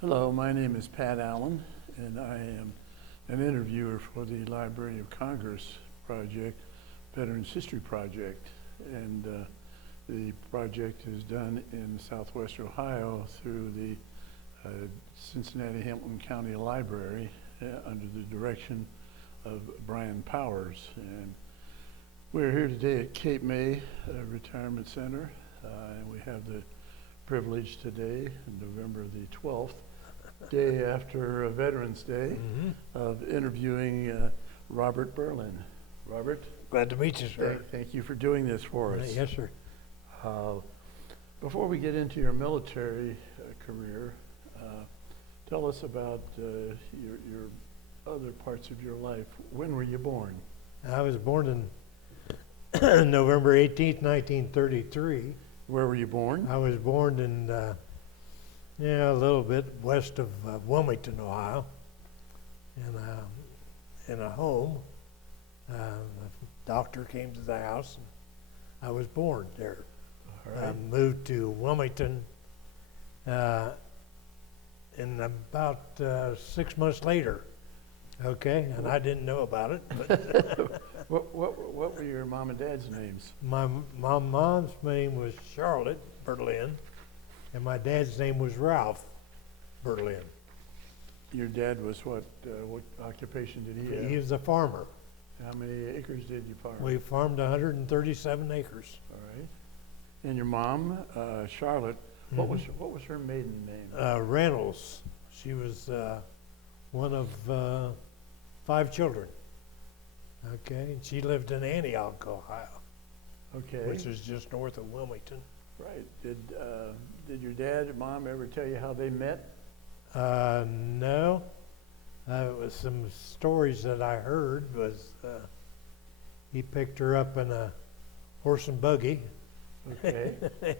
Hello, my name is Pat Allen, and I am an interviewer for the Library of Congress project, Veterans History Project. And the project is done in southwest Ohio through the Cincinnati Hamilton County Library under the direction of Brian Powers. And we're here today at Cape May Retirement Center, and we have the privilege today, November the 12th, day after Veterans Day, of interviewing Robert Berlin. Robert? Glad to meet you, sir. Thank you for doing this for us. Yes, sir. Before we get into your military career, tell us about your other parts of your life. When were you born? I was born in November 18th, 1933. Where were you born? I was born in, a little bit west of Wilmington, Ohio, in a home. The doctor came to the house, and I was born there. All right. I moved to Wilmington in about 6 months later. Okay, and I didn't know about it. But What were your mom and dad's names? my mom's name was Charlotte Berlin, and my dad's name was Ralph Berlin. Your dad was what occupation did he have? He was a farmer. How many acres did you farm? We farmed 137 acres. All right. And your mom, Charlotte, what was her maiden name? Reynolds. She was one of 5 children. Okay, and she lived in Antioch, Ohio, Okay. which is just north of Wilmington. Right. Did your dad and mom ever tell you how they met? No. It was some stories that I heard was he picked her up in a horse and buggy. Okay.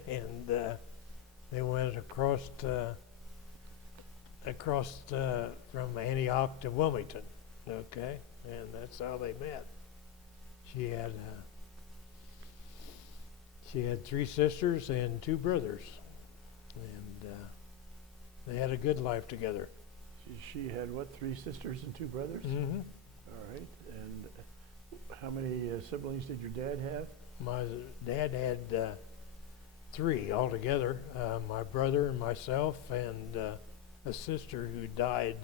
And they went across from Antioch to Wilmington. Okay, and that's how they met. She had 3 sisters and 2 brothers, and they had a good life together. She had what, 3 sisters and 2 brothers? Mm-hmm. All right. And how many siblings did your dad have? My dad had 3 altogether. My brother and myself, and a sister who died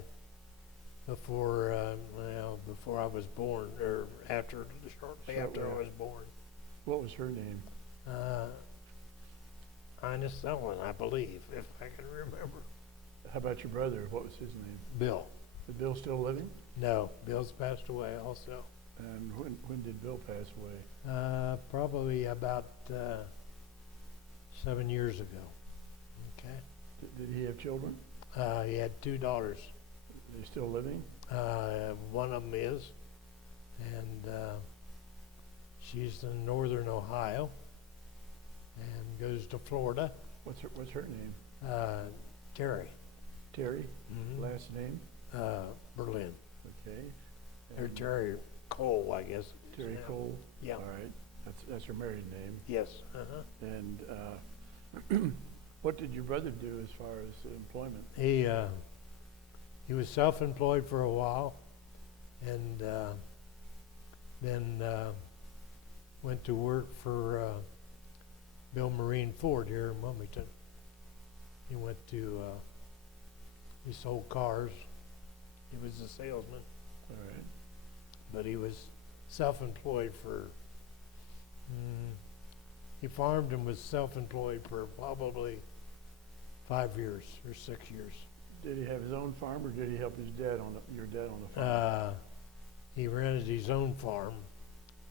before I was born, or shortly after I was born. What was her name? Ines Ellen, I believe, if I can remember. How about your brother? What was his name? Bill. Is Bill still living? No, Bill's passed away also. And when did Bill pass away? Probably about 7 years ago. Okay. Did he have children? He had 2 daughters. Are they still living? One of them is, and she's in northern Ohio and goes to Florida. What's her name? Terry. Terry? Mhm. Last name? Berlin. Okay. Or And Terry Cole, I guess. Terry Yeah. Cole? Yeah. All right. That's her married name. Yes. And what did your brother do as far as employment? He was self-employed for a while, and then went to work for Bill Marine Ford here in Wilmington. He went to he sold cars. He was a salesman, All right. but he was self-employed for. He farmed and was self-employed for probably 5 years or 6 years. Did he have his own farm, or did he help your dad on the farm? He rented his own farm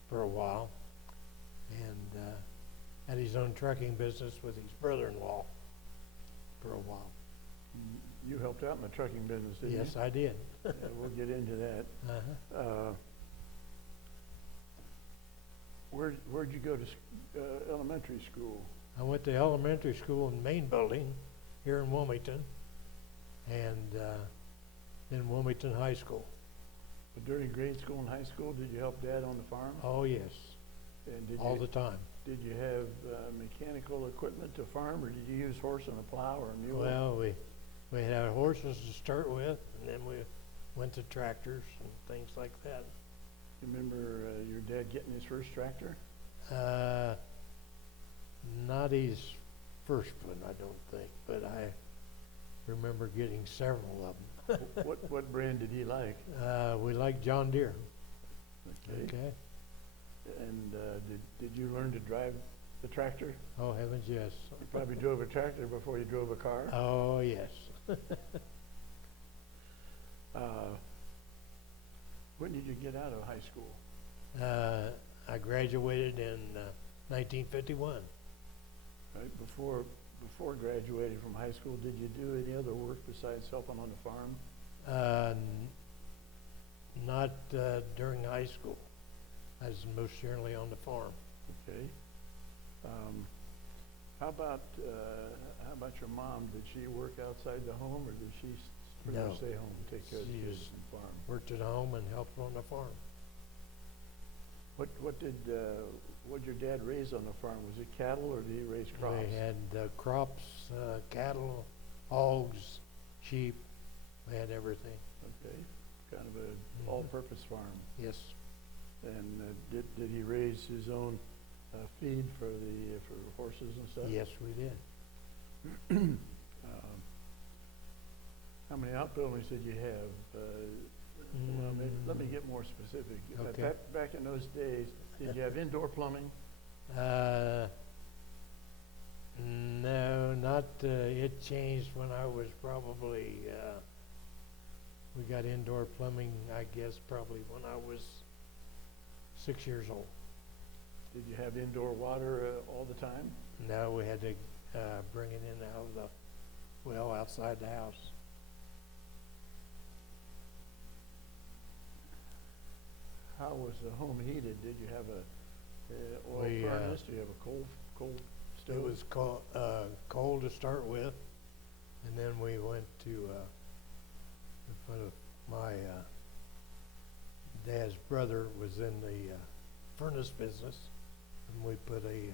for a while, and had his own trucking business with his brother-in-law for a while. You helped out in the trucking business, didn't you? Yes, I did. Yeah, we'll get into that. Where'd you go to elementary school? I went to elementary school in Main Building here in Wilmington, and then Wilmington High School. But during grade school and high school, did you help Dad on the farm? Oh, yes, And all the time. did you have mechanical equipment to farm, or did you use horse and a plow or a mule? Well, we had a horse horses to start with, and then we went to tractors and things like that. You remember your dad getting his first tractor? Not his first one, I don't think, but I remember getting several of them. What brand did he like? We like John Deere. Okay. And did you learn to drive the tractor? Oh, heavens, yes. You probably drove a tractor before you drove a car? Oh, yes. When did you get out of high school? I graduated in 1951. Right, before graduating from high school, did you do any other work besides helping on the farm? Not during high school. I was most generally on the farm. Okay. How about your mom? Did she work outside the home, or did she pretty No. much stay home and take care of the She kids was- and farm? Worked at home and helped on the farm. What did your dad raise on the farm? Was it cattle, or did he raise crops? We had crops, cattle, hogs, sheep. We had everything. Okay, kind of a all-purpose farm. Yes. And did he raise his own feed for horses and stuff? Yes, we did. How many outbuildings did you have? Well, let me get more specific. Okay. Back in those days, did you have indoor plumbing? No, not, it changed when I was probably, we got indoor plumbing, I guess, probably when I was 6 years old. Did you have indoor water all the time? No, we had to bring it in out of the well outside the house. How was the home heated? Did you have a oil We, furnace? Do you have a cold stove? It was cold to start with, and then we went to my dad's brother was in the furnace business, and we put a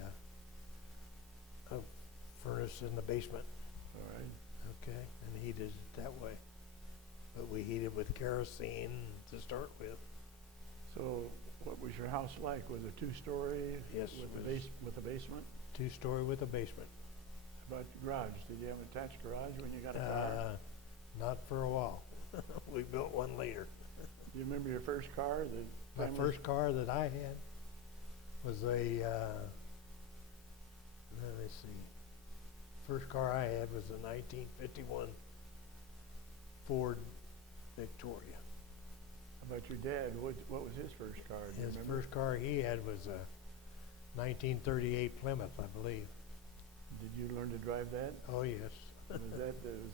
furnace in the basement. All right. Okay, and heated it that way. But we heated with kerosene to start with. So, what was your house like? Was it two-story? Yes, With it was with a basement? 2-story with a basement. How about your garage? Did you have an attached garage when you got a car? Not for a while. We built one later. Do you remember your first car? My first car that I had was a, let me see. First car I had was a 1951 Ford Victoria. How about your dad? What was his first car? Do you His remember? first car he had was a 1938 Plymouth, I believe. Did you learn to drive that? Oh, yes. Was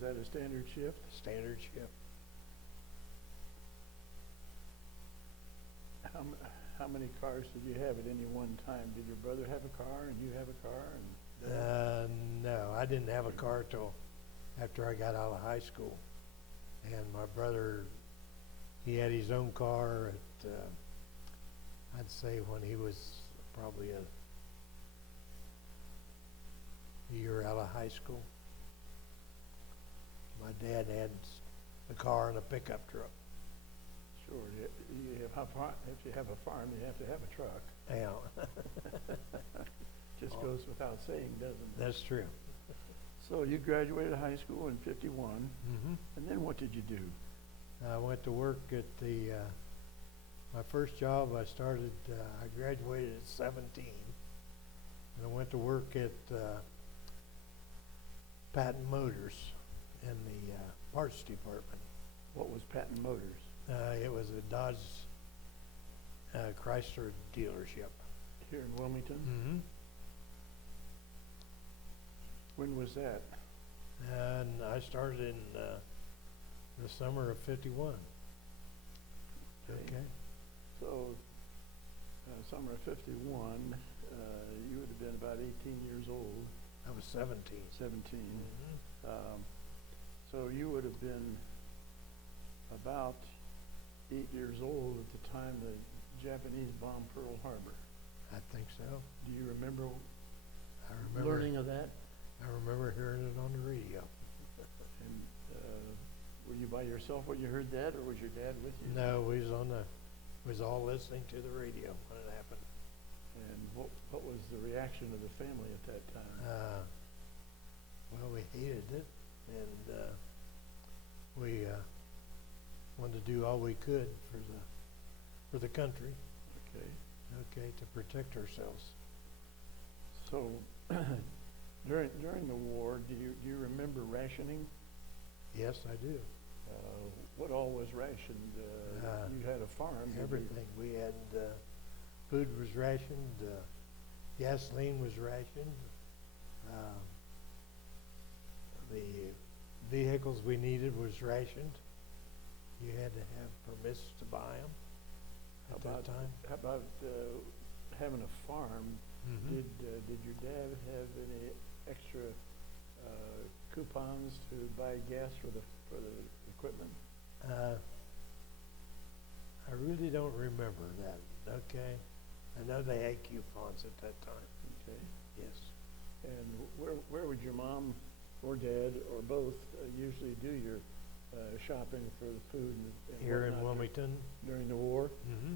that a standard shift? Standard shift. How many cars did you have at any one time? Did your brother have a car and you have a car? And No, I didn't have a car till after I got out of high school. And my brother, he had his own car at, I'd say when he was probably a year out of high school. My dad had a car and a pickup truck. Sure. If you have a farm, you have to have a truck. Yeah, Just goes without saying, doesn't it? that's true. So you graduated high school in '51, Mm-hmm. and then what did you do? I went to work at the, my first job I started, I graduated at 17. And I went to work at Patton Motors in the parts department. What was Patton Motors? It was a Dodge Chrysler dealership. Here in Wilmington? Mm-hmm. When was that? And I started in the summer of '51. Okay. So, summer of '51, you would have been about 18 years old. I was 17. 17. Mm-hmm. So you would have been about 8 years old at the time the Japanese bombed Pearl Harbor. I think so. Do you remember I remember learning of that? I remember hearing it on the radio. And by yourself when you heard that, or was your dad with you? No, we was all listening to the radio when it happened. And what was the reaction of the family at that time? Well, we hated it, and we wanted to do all we could for the country, Okay. to protect ourselves. So during the war, do you remember rationing? Yes, I do. What all was rationed? You had a farm. did you? Everything. We had food was rationed, gasoline was rationed, the vehicles we needed was rationed. You had to have permits to buy them at that time. How about having a farm? Mhm. Did your dad have any extra coupons to buy gas for the equipment? I really don't remember that, okay? I know they had coupons at that time, Okay. yes. And where would your mom or dad or both usually do your shopping for the food and Here in whatnot Wilmington? during the war? Mm-hmm.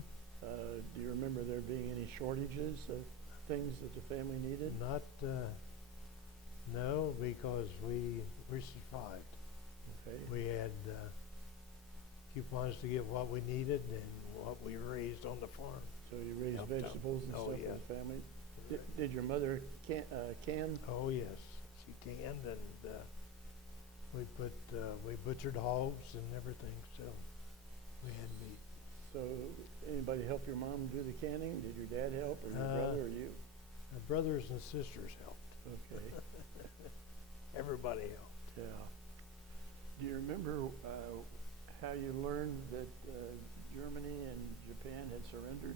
Do you remember there being any shortages of things that the family needed? Not, no, because we survived. Okay. We had coupons to get what we needed and what we raised on the farm. So you raised Helped out. vegetables and Oh, stuff yeah. for the family? Did your mother can? Oh, yes, she canned, and we butchered hogs and everything, so we had meat. So anybody help your mom do the canning? Did your dad help, or your brother, or you? My brothers and sisters helped. Okay. Everybody helped. Yeah. Do you remember how you learned that Germany and Japan had surrendered?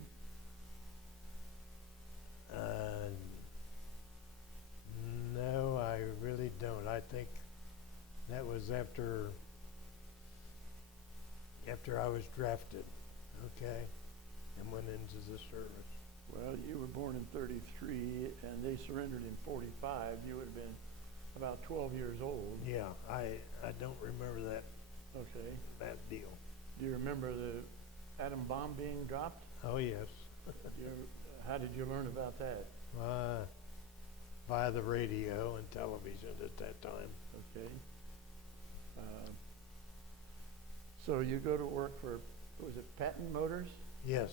No, I really don't. I think that was after I was drafted, okay, and went into the service. Well, you were born in 33, and they surrendered in 45. You would have been about 12 years old. Yeah, I don't remember that deal. Do you remember the atom bomb being dropped? Oh, yes. How did you learn about that? Via the radio and television at that time. Okay. So you go to work for, was it Patton Motors Yes,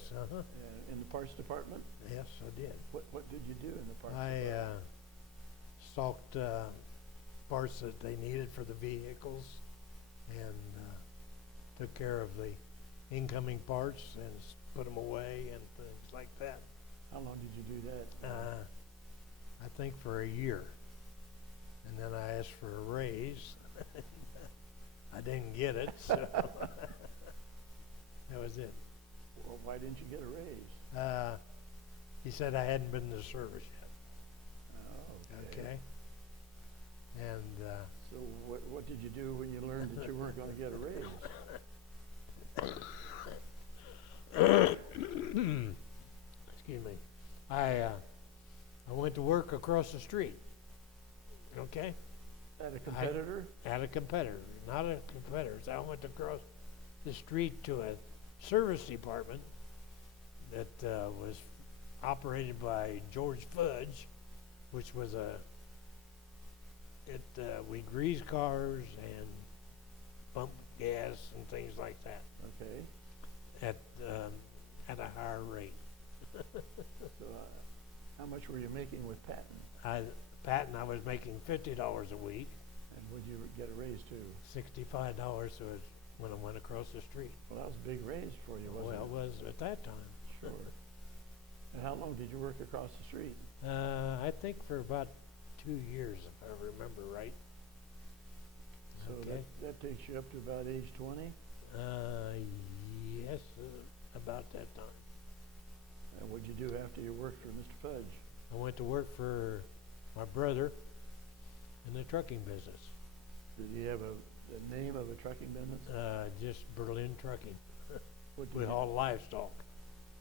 in the parts department? yes, I did. What did you do in the parts I department? stocked parts that they needed for the vehicles and took care of the incoming parts and put them away and things like that. How long did you do that? I think for a year. And then I asked for a raise. I didn't get it, so that was it. Well, why didn't you get a raise? He said I hadn't been to service yet. Oh, Okay. And So what did you do when you learned that you weren't going to get a raise? excuse me, I went to work across the street. Okay, At a competitor? at a competitor, not a competitor. So I went across the street to a service department that was operated by George Fudge, which was we greased cars and pumped gas and things like that Okay. at a higher rate. So how much were you making with Patton? Patton, I was making $50 a week. And would you get a raise to? $65 was when I went across the street. Well, that was a big raise for you, wasn't Well, it was at that time. Sure. And how long did you work across the street? I think for about 2 years, if I remember right. So Okay. that takes you up to about age 20? Yes, about that time. And what'd you do after you worked for Mr. Fudge? I went to work for my brother in the trucking business. Did he have the name of a trucking business? Just Berlin Trucking. What did We you- hauled livestock.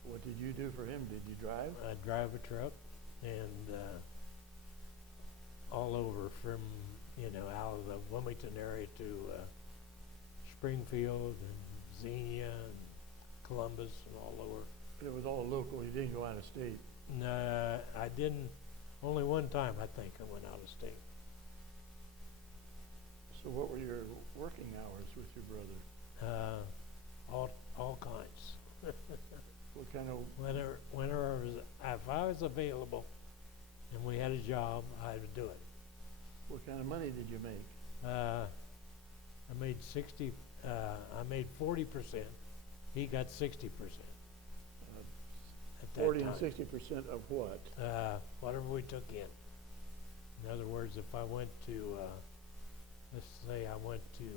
What did you do for him? Did you drive? I drive a truck and all over from, out of the Wilmington area to Springfield and Xenia and Columbus and all over. It was all local, you didn't go out of state. No, I didn't. Only one time, I think, I went out of state. So what were your working hours with your brother? All kinds. What kind of, Whenever if I was available and we had a job, I would do it. what kind of money did you make? I made 60. I made 40%. He got 60%. At that 40 time. and 60% of what? Whatever we took in. In other words, if I went to, let's say I went to,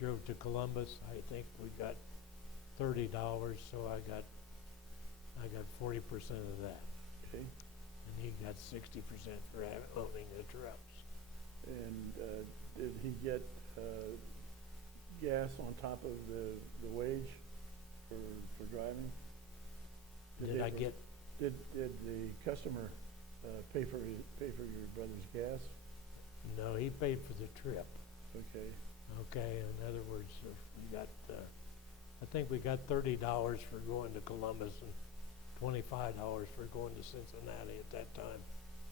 drove to Columbus, I think we got $30, so I got 40% of that, Okay. and he got 60% for owning the trucks. And did he get gas on top of the wage for driving? Did the customer pay for your brother's gas? No, he paid for the trip. Okay. Okay, in other words, we got, I think we got $30 for going to Columbus and $25 for going to Cincinnati at that time.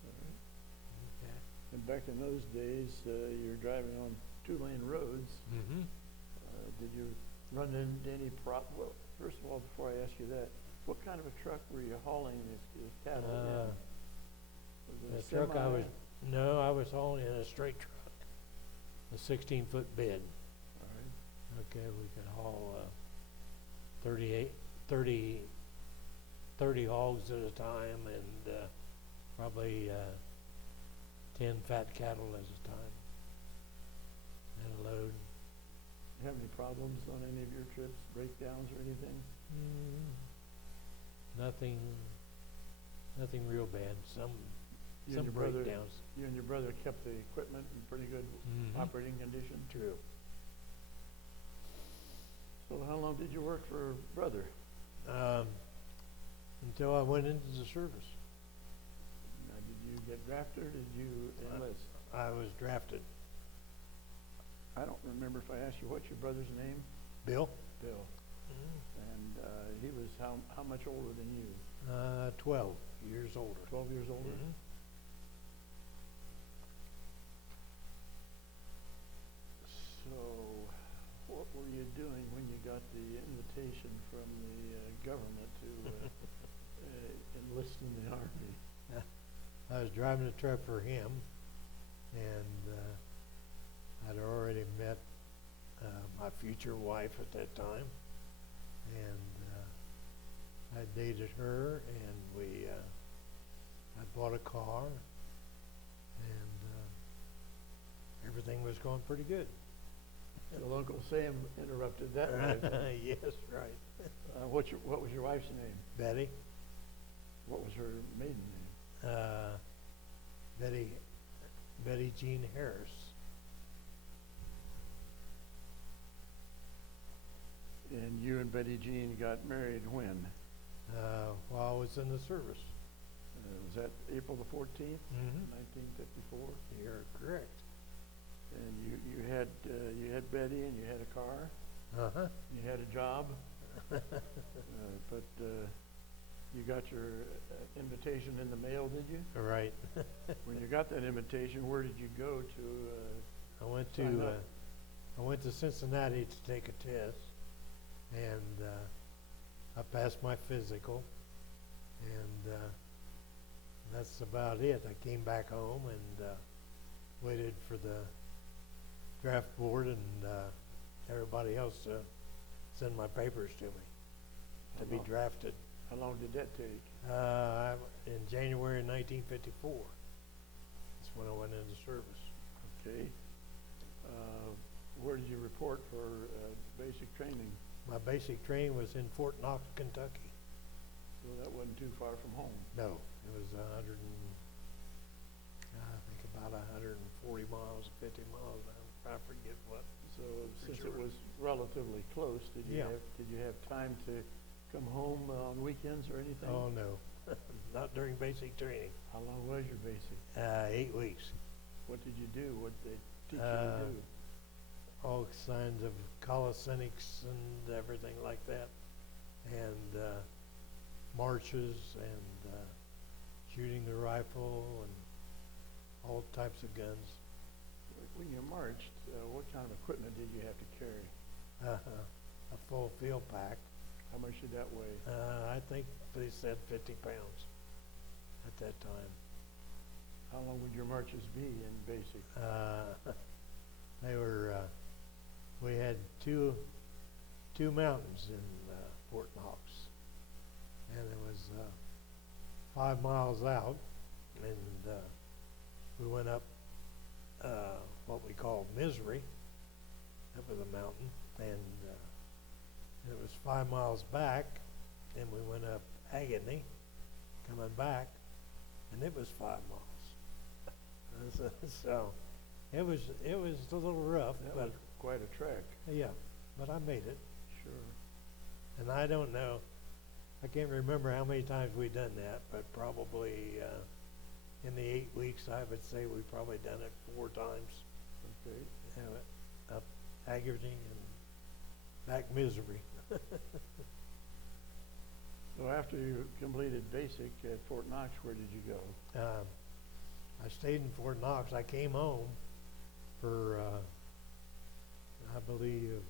All right. Okay. And back in those days, you were driving on 2-lane roads. Mm-hmm. Did you run into any well, first of all, before I ask you that, what kind of a truck were you hauling this cattle in? Was it The a truck I semi? was hauling in a straight truck, a 16-foot bed. All right. Okay, we could haul 30 hogs at a time and probably 10 fat cattle at a time and a load. You have any problems on any of your trips, breakdowns or anything? Nothing real bad. Some You and your brother, breakdowns. you and your brother kept the equipment in pretty good Mhm. operating condition? True. So how long did you work for brother? Until I went into the service. Now, did you get drafted or did you enlist? I was drafted. I don't remember if I asked you, what's your brother's name? Bill? Bill. And he was how much older than you? 12 years older. 12 years older? Mhm. So what were you doing when you got the invitation from the government to enlist in the Army? I was driving a truck for him, and I'd already met my future wife at that time, and I dated her, and I bought a car, and everything was going pretty good. So Uncle Sam interrupted that life. Yes, right. What was your wife's name? Betty, What was her maiden name? Betty Jean Harris. And you and Betty Jean got married when? While I was in the service. Was that April the 14th, Mm-hmm. 1954? You're correct. And you had Betty and you had a car, Uh-huh. you had a job, but you got your invitation in the mail, did you? Right. When you got that invitation, where did you go to? I went Sign to up. I went to Cincinnati to take a test, and I passed my physical, and that's about it. I came back home and waited for the draft board and everybody else to send my papers to me to be Wow. drafted. How long did that take? In January 1954. That's when I went into service. Okay. Where did you report for basic training? My basic training was in Fort Knox, Kentucky. So that wasn't too far from home. No, it was I think about 140 miles, 50 miles. I forget what. So since sure. it was relatively close, did you Yeah. have time to come home on weekends or anything? Oh no, not during basic training. How long was your basic? 8 weeks. What did you do? What did they teach you to do? All all kinds of calisthenics and everything like that, and marches and shooting the rifle and all types of guns. When you marched, what kind of equipment did you have to carry? A full field pack. How much did that weigh? I think they said 50 pounds at that time. How long would your marches be in basic? They were, we had two mountains in Fort Knox, and it was 5 miles out, and we went up what we call Misery. That was a mountain, and it was 5 miles back, and we went up Agony, coming back, and it was 5 miles. So it was a little rough, That but was quite a trek. yeah, but I made it. Sure. And I don't know, I can't remember how many times we've done that, but probably in the 8 weeks, I would say we've probably done it 4 times. Okay. Up Agony and back Misery. So after you completed basic at Fort Knox, where did you go? I stayed in Fort Knox. I came home for, I believe,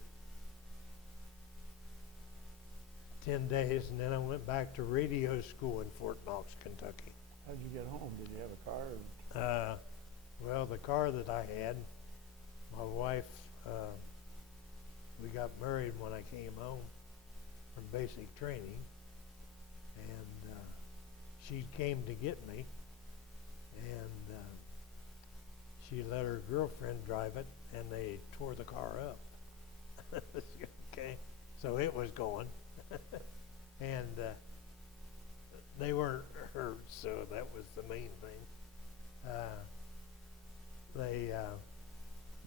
10 days, and then I went back to radio school in Fort Knox, Kentucky. How'd you get home? Did you have a car? Well, the car that I had, my wife, we got married when I came home from basic training, and she came to get me, and she let her girlfriend drive it, and they tore the car up. Okay, so it was going, and they weren't hurt, so that was the main thing.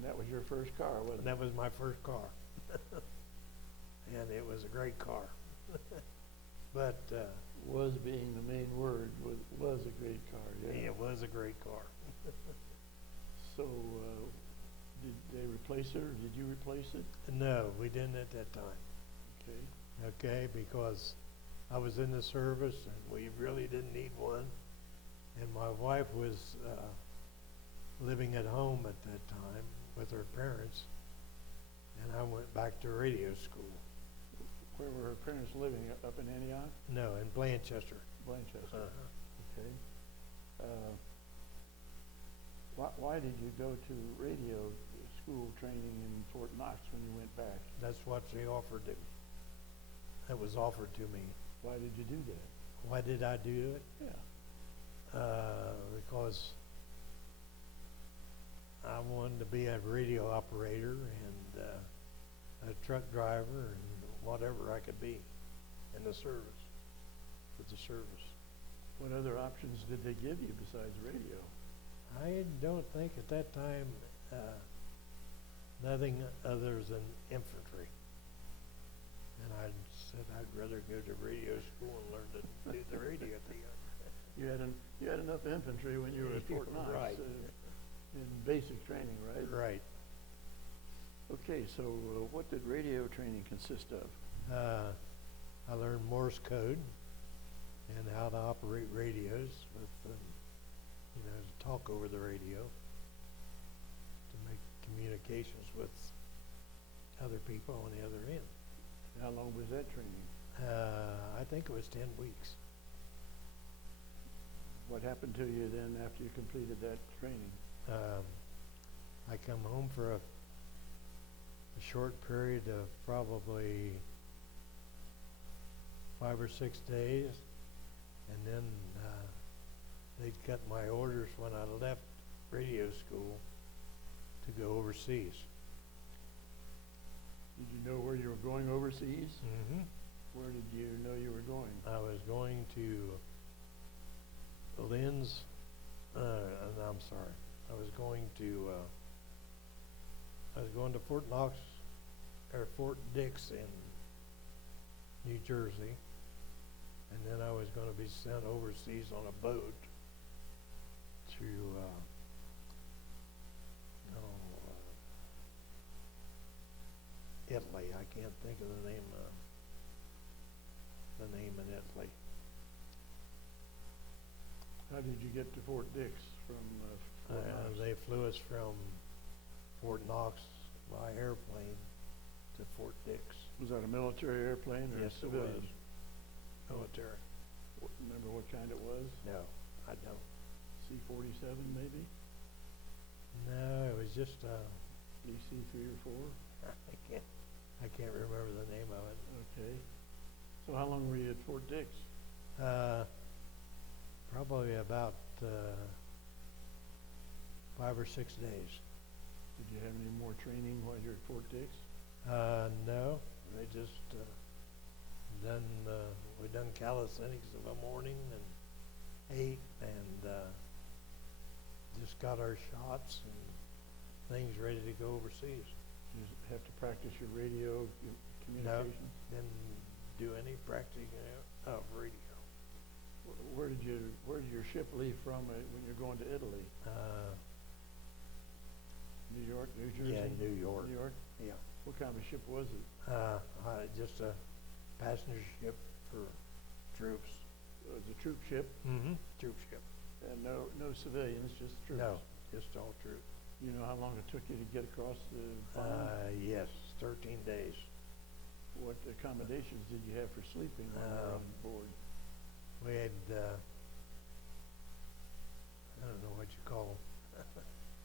That was your first car, wasn't it? That was my first car, and it was a great car. But Was being the main word, was a great car, yeah. it was a great car. So, did they replace her, or did you replace it? No, we didn't at that time. Okay. Okay, because I was in the service and we really didn't need one, and my wife was living at home at that time with her parents, and I went back to radio school. Where were her parents living, up in Antioch? No, in Blanchester. Blanchester. Okay. Why did you go to radio school training in Fort Knox when you went back? That's what she offered to me. That was offered to me. Why did you do that? Why did I do it? Yeah. Because I wanted to be a radio operator and a truck driver and whatever I could be in the service, with the service. What other options did they give you besides radio? I don't think at that time nothing other than infantry. And I said I'd rather go to radio school and learn to do the radio thing. You had enough infantry when you were at Fort Knox. Right. In basic training, right? Right. Okay, so what did radio training consist of? I learned Morse code and how to operate radios with, to talk over the radio, to make communications with other people on the other end. How long was that training? I think it was 10 weeks. What happened to you then after you completed that training? I come home for a short period of probably 5 or 6 days, and then they'd cut my orders when I left radio school to go overseas. Did you know where you were going overseas? Mm-hmm. Where did you know you were going? I was going to Lynn's, I'm sorry, I was going to Fort Knox, or Fort Dix in New Jersey, and then I was going to be sent overseas on a boat to Italy. I can't think of the name in Italy. How did you get to Fort Dix from Fort Knox? They flew us from Fort Knox by airplane to Fort Dix. Was that a military airplane or Yes, a it civilian? was. Military. Remember what kind it was? No, I don't. C-47 maybe? No, it was just DC-3 or 4? I can't remember the name of it. Okay. So how long were you at Fort Dix? Probably about 5 or 6 days. Did you have any more training while you were at Fort Dix? No, they just we done calisthenics in the morning and ate and just got our shots and things ready to go overseas. Did you have to practice your radio communication? Didn't do any practicing of radio. Where did your ship leave from when you're going to Italy? New York, New Jersey? Yeah, New York. New York? Yeah. What kind of ship was it? Just a passenger ship for troops. It was a troop ship? Mm-hmm. Troop ship. And no civilians, just troops? No, just all troops. You know how long it took you to get across the pond? Yes, 13 days. What accommodations did you have for sleeping when you were on board? We had, I don't know what you call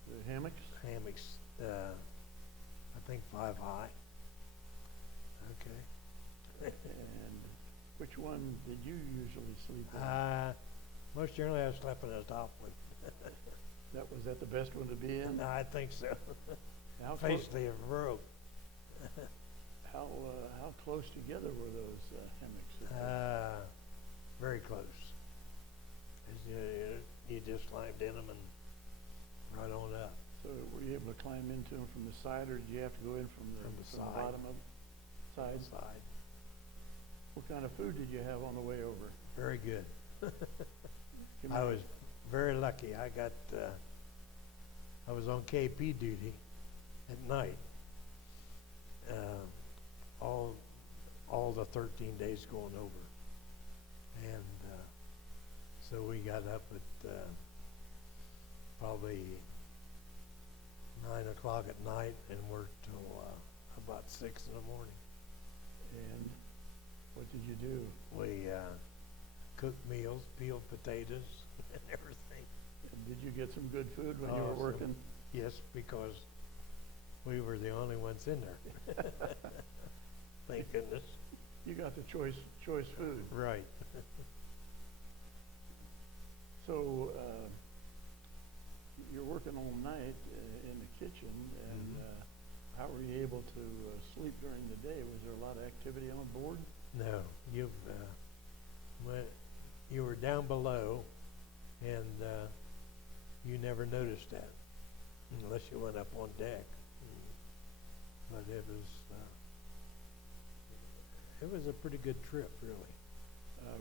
The hammocks? hammocks, I think 5 high. Okay. And which one did you usually sleep in? Most generally I slept in the top one. Was that the best one to be in? I think so. How close, Basically it broke. how close together were those hammocks? Very close. You just climbed in them and right on up. So were you able to climb into them from the side, or did you have to go in from the side. bottom of side? Side. What kind of food did you have on the way over? Very good. Give me- I was very lucky. I was on KP duty at night. All the 13 days going over. And so we got up at probably 9 o'clock at night and worked till about 6 in the morning. And what did you do? We cooked meals, peeled potatoes and everything. And did you get some good food when you were working? Yes, because we were the only ones in there. Thank goodness. You got the choice food. Right. So you're working all night in the kitchen, and how were you able to sleep during the day? Was there a lot of activity on board? No, you were down below, and you never noticed that unless you went up on deck. But it was a pretty good trip, really.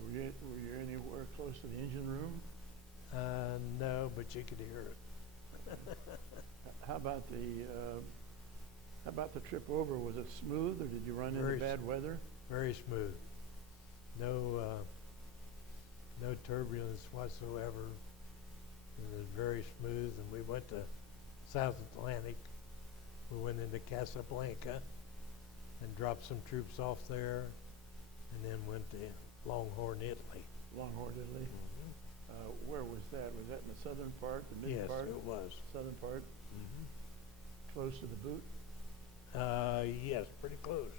Were you anywhere close to the engine room? No, but you could hear it. How about the trip over? Was it smooth, or did you run into bad weather? Very smooth. No turbulence whatsoever. It was very smooth, and we went to South Atlantic. We went into Casablanca and dropped some troops off there, and then went to Longhauling, Italy. Longhauling, Italy? Mm-hmm. Where was that? Was that in the southern part, the mid Yes, part? it was. Southern part? Mm-hmm. Close to the boot? Yes, pretty close.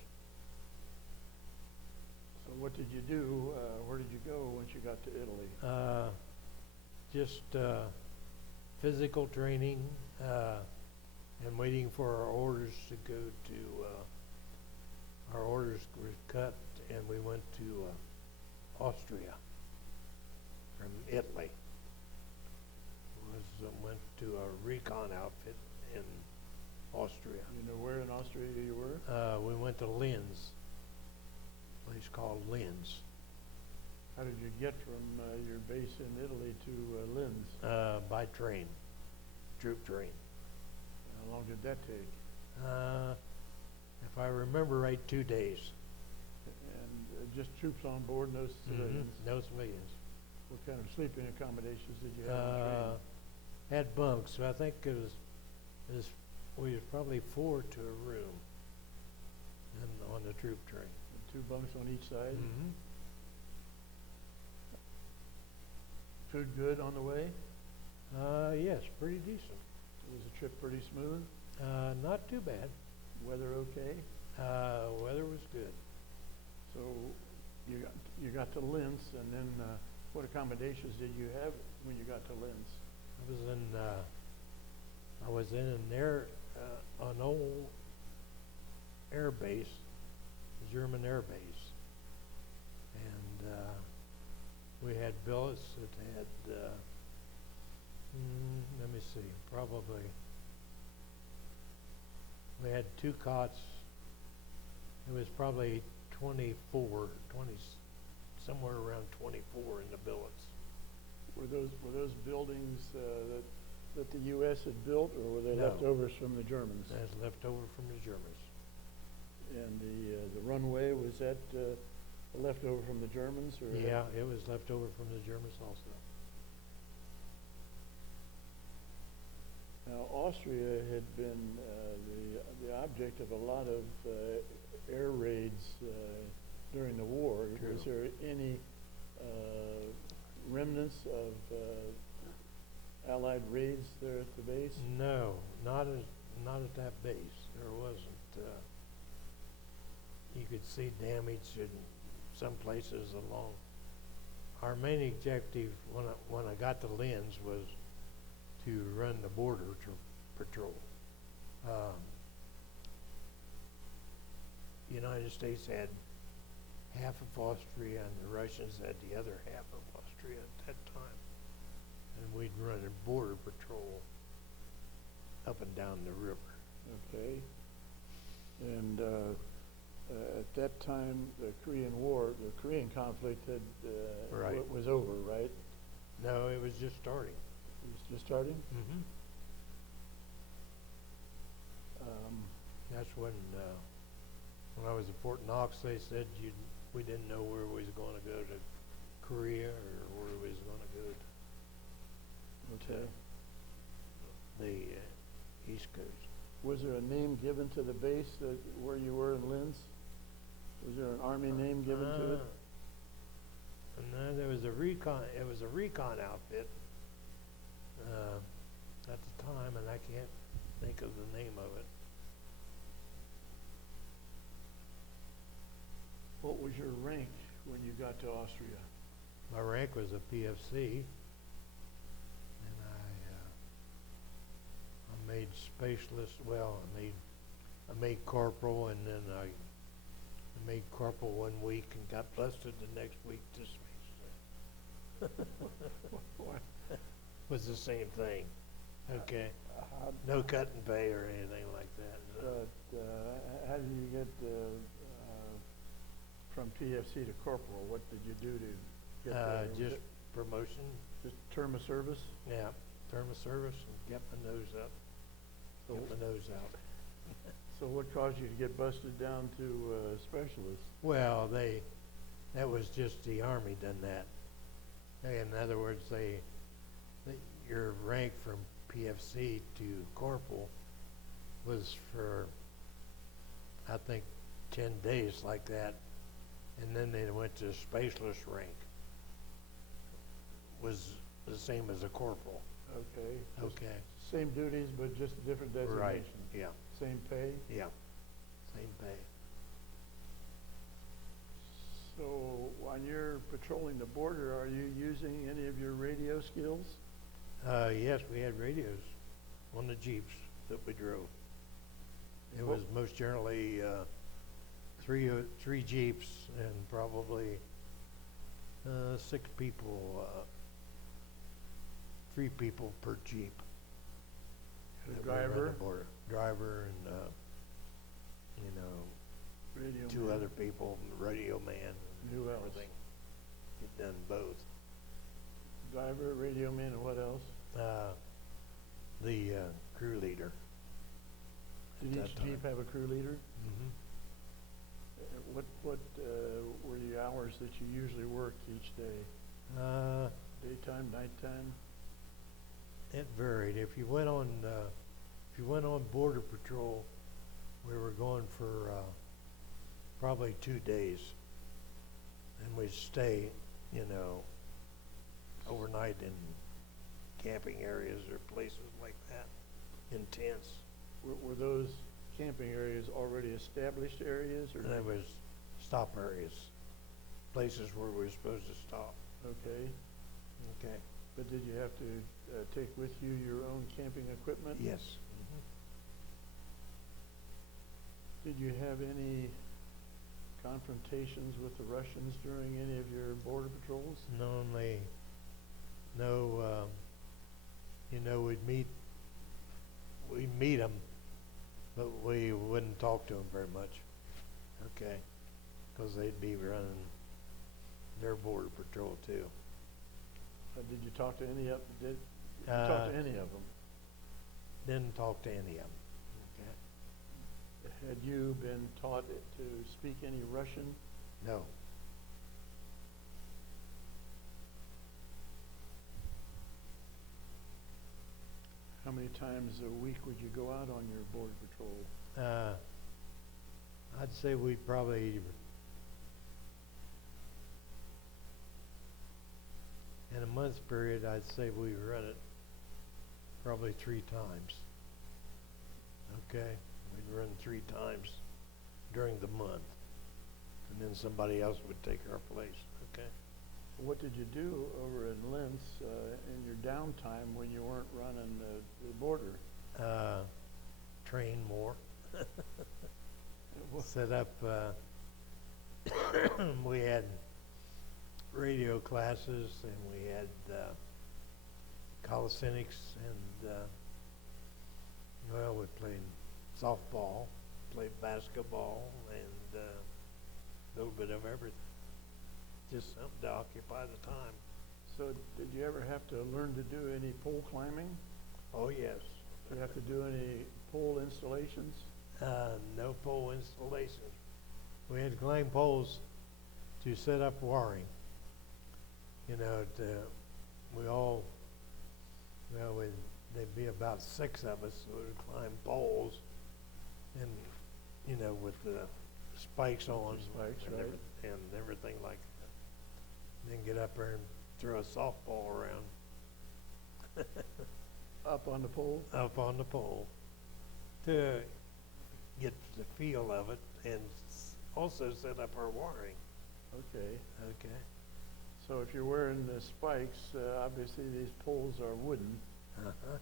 So what did you do? Where did you go once you got to Italy? Just physical training and waiting for our orders to go to. Our orders were cut, and we went to Austria from Italy. Went to a recon outfit in Austria. You know where in Austria you were? We went to Linz, a place called Linz. How did you get from your base in Italy to Linz? By train, troop train. How long did that take? If I remember right, 2 days. And just troops on board, no civilians? No civilians. What kind of sleeping accommodations did you have on train? Had bunks, so I think we was probably 4 to a room on the troop train. And 2 bunks on each side? Mm-hmm. Food good on the way? Yes, pretty decent. Was the trip pretty smooth? Not too bad. Weather okay? Weather was good. So you got to Linz, and then what accommodations did you have when you got to Linz? I was in an old air base, German air base, and we had billets that had, let me see, probably, we had 2 cots. It was probably 24, somewhere around 24 in the billets. Were those buildings that the U.S. had built, or were they No. leftovers from the Germans? That's left over from the Germans. And the runway, was that left over from the Germans, or? Yeah, it was left over from the Germans also. Now, Austria had been the object of a lot of air raids during the war. True. Was there any remnants of Allied raids there at the base? No, not at that base. There wasn't. You could see damage in some places along. Our main objective when I got to Linz was to run the border patrol. The United States had half of Austria, and the Russians had the other half of Austria at that time. And we'd run a border patrol up and down the river. Okay. And at that time, the Korean conflict had Right. was over, right? No, it was just starting. It was just starting. Mm-hmm. That's when I was at Fort Knox, they said we didn't know where we was going to go to Korea or where we was going to go to Okay. the East Coast. Was there a name given to the base where you were in Linz? Was there an Army name given to it? And then there was a recon. It was a recon outfit at the time, and I can't think of the name of it. What was your rank when you got to Austria? My rank was a PFC, and I made specialist. Well, I made corporal, and then I made corporal 1 week and got busted the next week. What? Was the same thing. Okay, no cut and pay or anything like that. But how did you get from PFC to corporal? What did you do to get there? Was Just it promotion. just term of service? Yeah, term of service and get my nose up. So, Get my nose out. so what caused you to get busted down to specialist? Well, that was just the Army done that. In other words, your rank from PFC to corporal was for, I think, 10 days like that, and then they went to specialist rank. Was the same as a corporal. Okay. Just Okay. Same duties, but just different designation. Right. Yeah. Same pay? Yeah. Same pay. So when you're patrolling the border, are you using any of your radio skills? Yes, we had radios on the Jeeps that we drove. It What- was most generally three Jeeps and probably 6 people, 3 people per Jeep. The that we ran the driver? border. Driver and, Radio 2 man. other people, radio man, and Who else? everything. We've done both. Driver, radio man, and what else? The crew leader. Did at each that Jeep time. have a crew leader? Mm-hmm. What were the hours that you usually worked each day? Daytime, nighttime? It varied. If you went on border patrol, we were going for probably 2 days, and we'd stay, overnight in camping areas or places like that, in tents. Were those camping areas already established areas, or? That was stop areas, places where we were supposed to stop. Okay, Okay. but did you have to take with you your own camping equipment? Yes. Did you have any confrontations with the Russians during any of your border patrols? Normally, no, we'd meet them, but we wouldn't talk to them very much, okay? Because they'd be running their border patrol too. Did you talk to any of, did you talk to any of them? Didn't talk to any of them, okay? Had you been taught to speak any Russian? No. How many times a week would you go out on your border patrol? I'd say we probably, in a month period, I'd say we run it probably 3 times. Okay? We'd run 3 times during the month, and then somebody else would take our place, okay? What did you do over in Linz in your downtime when you weren't running the border? Train more. What- Set up, we had radio classes, and we had calisthenics, and well, we played softball, played basketball, and a little bit of everything. Just something to occupy the time. So did you ever have to learn to do any pole climbing? Oh, yes. Did you have to do any pole installations? No pole installation. We had to climb poles to set up wiring. There'd be about 6 of us who would climb poles, and, with the spikes on. Spikes, and right. And everything like that. Then get up there and throw a softball around Up on the pole? up on the pole to get the feel of it, and also set up our wiring. Okay. Okay. So if you're wearing the spikes, obviously these poles are wooden. Uh-huh.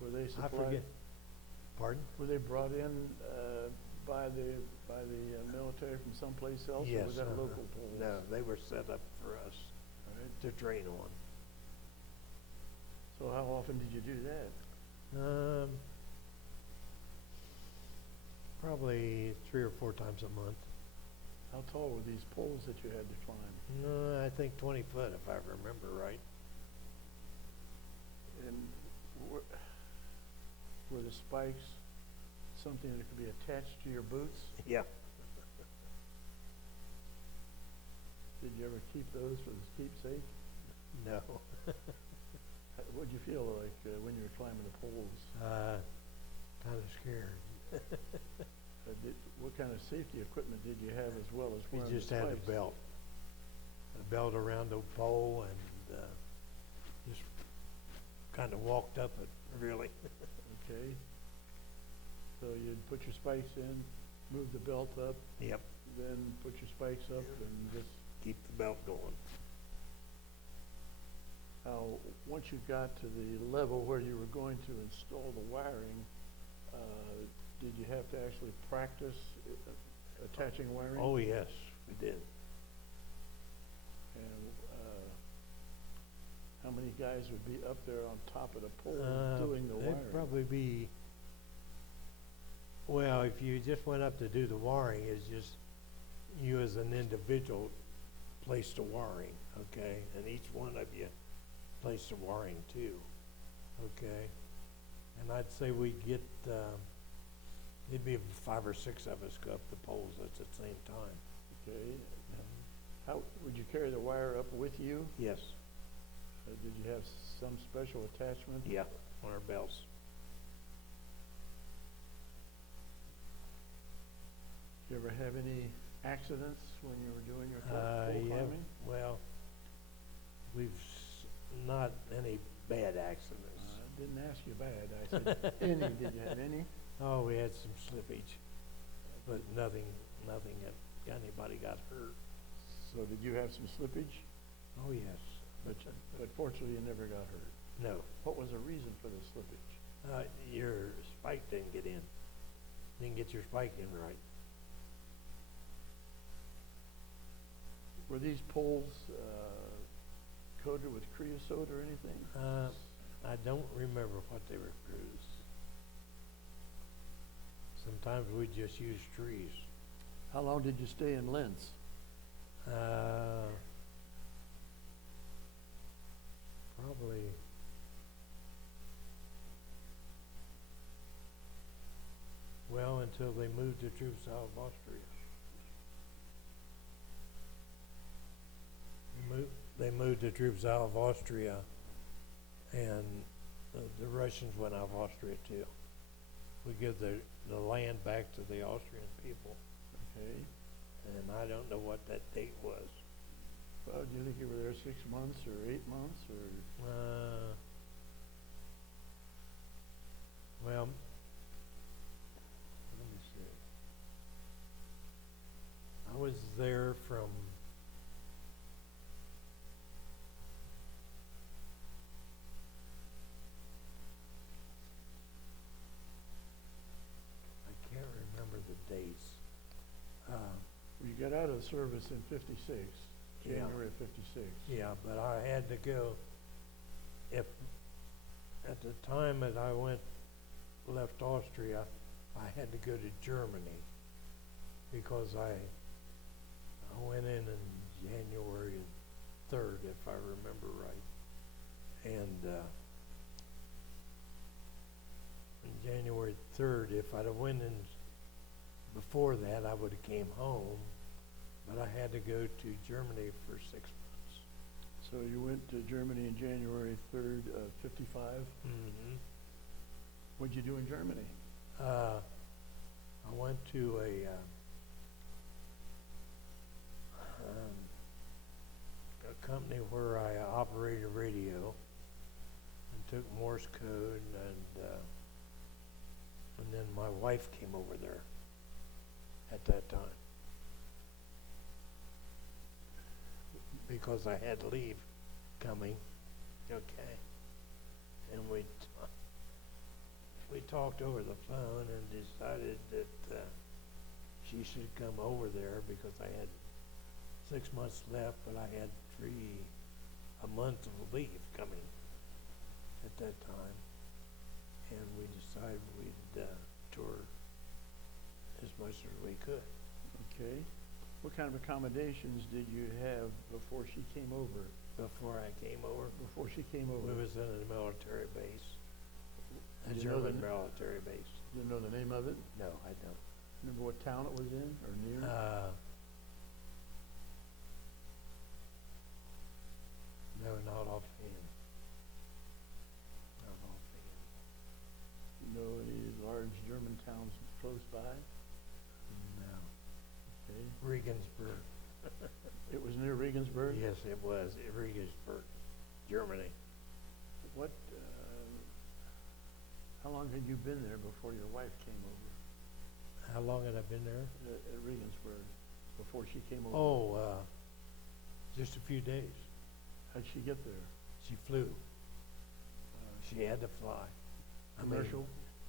Were they I supplied? forget. Pardon? Were they brought in by the military from someplace else? Yes. Or was that uh-huh. local poles? No, they were set up for us Right. to train on. So how often did you do that? Probably 3 or 4 times a month. How tall were these poles that you had to climb? No, I think 20 foot, if I remember right. And were the spikes something that could be attached to your boots? Yeah. Did you ever keep those for the keepsake? No. What did you feel like when you were climbing the poles? Kind of scared. What kind of safety equipment did you have as well as We wearing the just had a spikes? belt around the pole, and just kind of walked up it, really. Okay. So you'd put your spikes in, move the belt up, Yep. then put your spikes up and just, Keep the belt going. once you got to the level where you were going to install the wiring, did you have to actually practice attaching wiring? Oh, yes, we did. And how many guys would be up there on top of the pole doing the wiring? It'd probably be, well, if you just went up to do the wiring, it's just you as an individual placed the wiring, okay? And each one of you placed the wiring too, okay? And I'd say we get It'd be 5 or 6 of us go up the poles at the same time. Okay. How, would you carry the wire up with you? Yes, Did you have some special attachment? yeah, on our belts. Did you ever have any accidents when you were doing your pole Yeah, climbing? well, not any bad accidents. I didn't ask you bad. I said any. Did you have any? Oh, we had some slippage, but nothing that anybody got hurt. So did you have some slippage? Oh, yes. But fortunately, you never got hurt. No, What was the reason for the slippage? your spike didn't get in. Didn't get your spike in right. Were these poles coated with creosote or anything? I don't remember what they were crews. Sometimes we just use trees. How long did you stay in Linz? Probably until they moved the troops out of Austria. They moved the troops out of Austria, and the Russians went out of Austria too. We give the land back to the Austrian people, Okay. and I don't know what that date was. Well, do you think you were there 6 months or 8 months or? Well, let me see. I was there from I can't remember the dates. You got out of service in '56, Yeah. January of '56. Yeah, but I had to go, if, at the time that I left Austria, I had to go to Germany, because I went in January 3rd, if I remember right. And, on January 3rd, if I'd have went in before that, I would have came home, but I had to go to Germany for 6 months. So you went to Germany in January 3rd of '55. Mm-hmm. What'd you do in Germany? I went to a company where I operated radio and took Morse code, and then my wife came over there at that time because I had leave coming. Okay, and we talked over the phone and decided that she should come over there because I had 6 months left, but I had a month of leave coming at that time, and we decided we'd tour as much as we could. Okay. What kind of accommodations did you have before she came over? Before I came over, Before she came over? we was in a military base, a Do you know German the- military base. Do you know the name of it? No, I don't. Remember what town it was in or near? No, not offhand. Not offhand. You know any large German towns close by? No. Okay. Regensburg. It was near Regensburg? Yes, it was. Regensburg, Germany. What, how long had you been there before your wife came over How long had I been there? at Regensburg, before she came over? Oh, just a few days. How'd she get there? She flew. She had to fly. I mean, Commercial?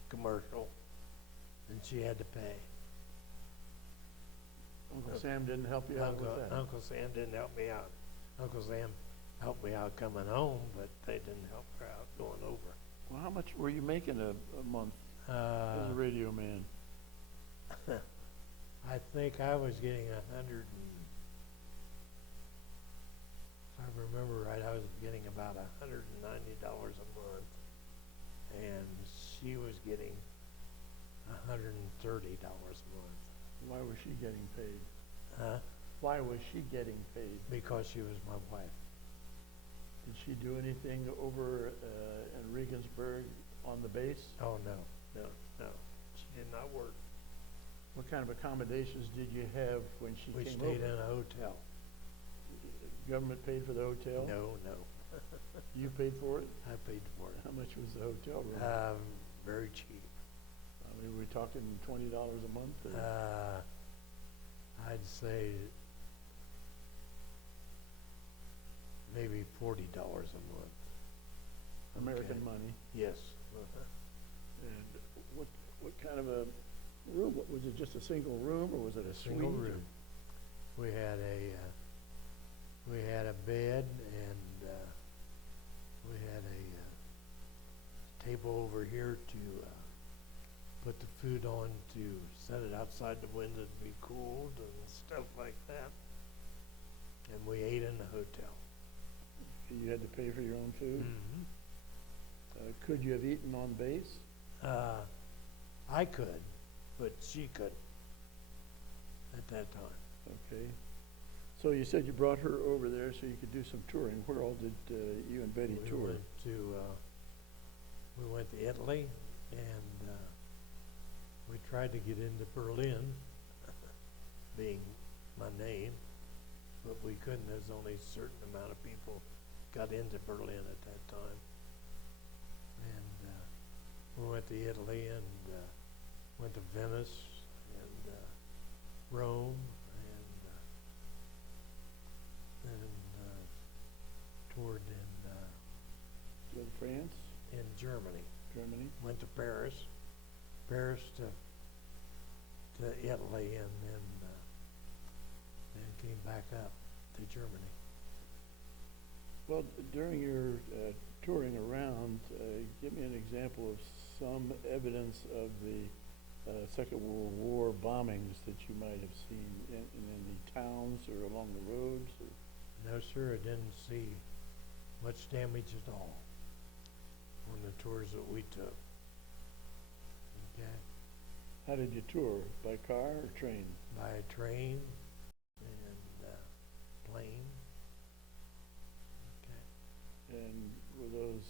Commercial. And she had to pay. Uncle Sam didn't help you out with that? Uncle Sam didn't help me out. Uncle Sam helped me out coming home, but they didn't help her out going over. Well, how much were you making a month as a radio man? I think I was getting if I remember right, I was getting about $190 a month, and she was getting $130 a month. Why was she getting paid? Huh? Why was she getting paid? Because she was my wife. Did she do anything over in Regensburg on the base? Oh, no, no, no. She did not work. What kind of accommodations did you have when she We came stayed over? in a hotel. Government paid for the hotel? No, no. You paid for it? I paid for How it. much was the hotel room? Very cheap. I mean, we're talking $20 a month? Or? I'd say maybe $40 a month. American Okay. money. Yes. And what kind of a room? Was it just a single room, or was it a Single suite? room. We had a bed, and we had a table over here to put the food on, to set it outside the window to be cooled and stuff like that. And we ate in the hotel. You had to pay for your own food? Mm-hmm. Could you have eaten on base? I could, but she couldn't at that time. Okay. So you said you brought her over there so you could do some touring. Where all did you and Betty We tour? went to Italy, and we tried to get into Berlin, being my name, but we couldn't. There's only a certain amount of people got into Berlin at that time. And we went to Italy, and went to Venice and Rome, and toured To France, in Germany. Germany? Went to Paris to Italy, and then came back up to Germany. Well, during your touring around, give me an example of some evidence of the Second World War bombings that you might have seen in the towns or along the roads. Or No, sir, I didn't see much damage at all on the tours that we took. Okay, how did you tour? By car or train? by train and plane. Okay. And were those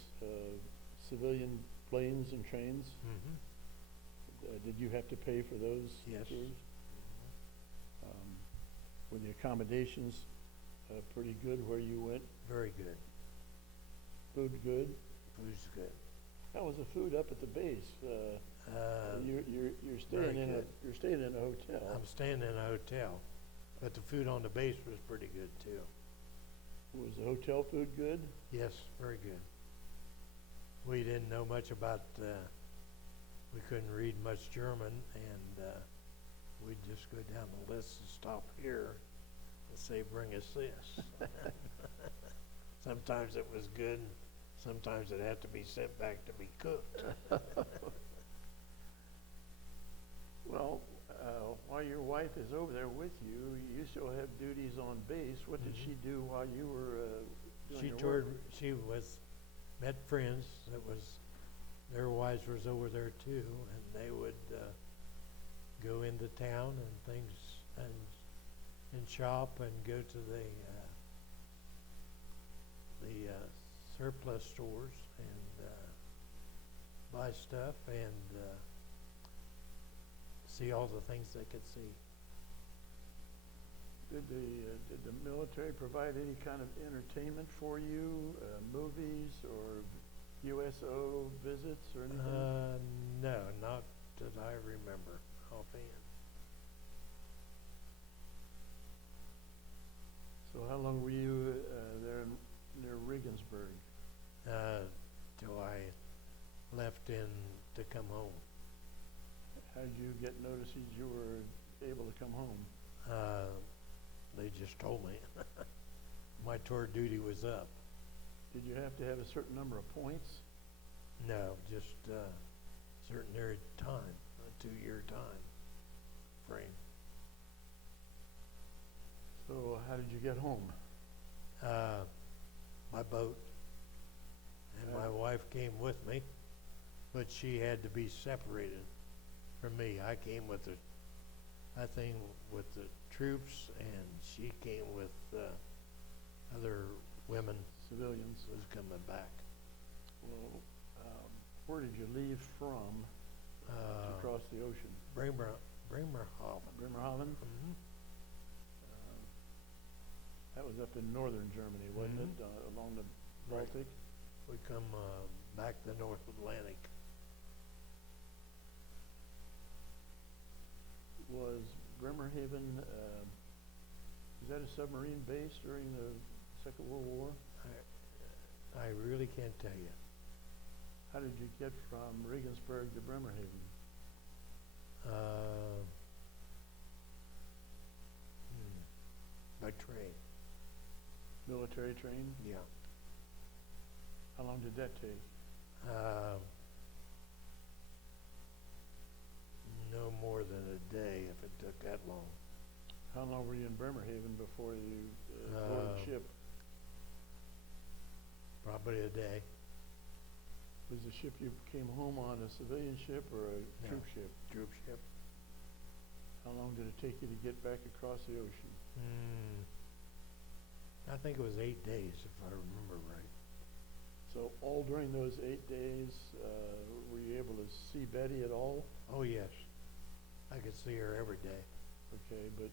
civilian planes and trains? Mm-hmm. Did you have to pay for those Yes. tours? Were the accommodations pretty good where you went? Very good. Food good? Food's good. How was the food up at the base? You're staying very in good. you're staying in a hotel. I'm staying in a hotel, but the food on the base was pretty good too. Was the hotel food good? Yes, very good. We didn't know much about, we couldn't read much German, and we'd just go down the list and stop here and say, bring us this. Sometimes it was good, and sometimes it had to be sent back to be cooked. Well, while your wife is over there with you, you still have duties on base. What did Mhm. she do while you were doing She your toured, work? she met friends their wives was over there too, and they would go into town and things, and shop and go to the surplus stores and buy stuff and see all the things they could see. Did the military provide any kind of entertainment for you, movies or USO visits or anything? No, not that I remember offhand. So how long were you there near Regensburg? Till I left to come home. How did you get notices you were able to come home? They just told me. My tour duty was up. Did you have to have a certain number of points? No, just certain period of time, a 2-year time frame. So how did you get home? My boat, and my wife came with me, but she had to be separated for me. I came with the, I think with the troops, and she came with other women Civilians. who was coming back. Well, where did you leave from to cross the ocean? Bremerhaven. Bremerhaven? Mhm. That was up in northern Germany, wasn't Mhm. it? Along the Right. Baltic? We come back the North Atlantic. Was Bremerhaven, is that a submarine base during the Second World War? I really can't tell you. How did you get from Regensburg to Bremerhaven? By train. Military train? Yeah. How long did that take? No more than a day if it took that long. How long were you in Bremerhaven before you boarded ship? Probably a day. Was the ship you came home on a civilian ship or a No. troop ship? Troop ship. How long did it take you to get back across the ocean? I think it was 8 days, if I remember right. So all during those 8 days, were you able to see Betty at all? Oh, yes. I could see her every day. Okay, but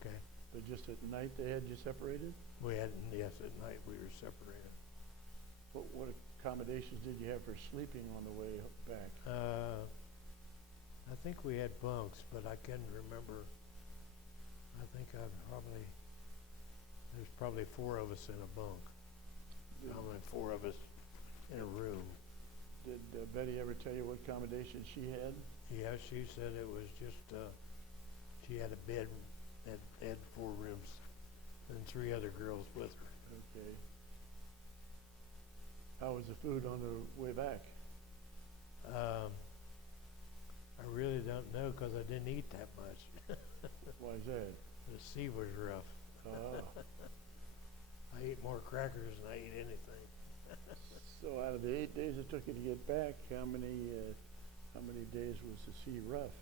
Okay. but just at night they had you separated? We had, yes, at night we were separated. What accommodations did you have for sleeping on the way back? I think we had bunks, but I can't remember. I think there's probably 4 of us in a bunk. Did, Probably 4 of us in a room. did Betty ever tell you what accommodations she had? Yeah, she said it was just, she had a bed that had 4 rooms and 3 other girls with her. Okay. How was the food on the way back? I really don't know because I didn't eat that much. Why is that? The sea was rough. I ate more crackers than I ate anything. So out of the 8 days it took you to get back, how many days was the sea rough?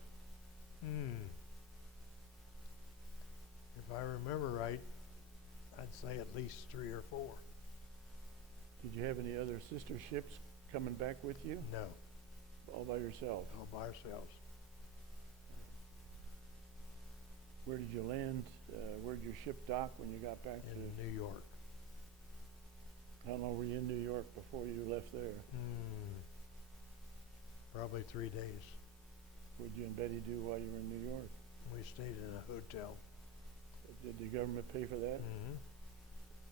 If I remember right, I'd say at least 3 or 4. Did you have any other sister ships coming back with you? No, All by yourself? all by ourselves. Where did you land? Where did your ship dock when you got back In New York. How long were you in New York before you left there? Probably 3 days. What did you and Betty do while you were in New York? We stayed in a hotel. Did the government pay for that?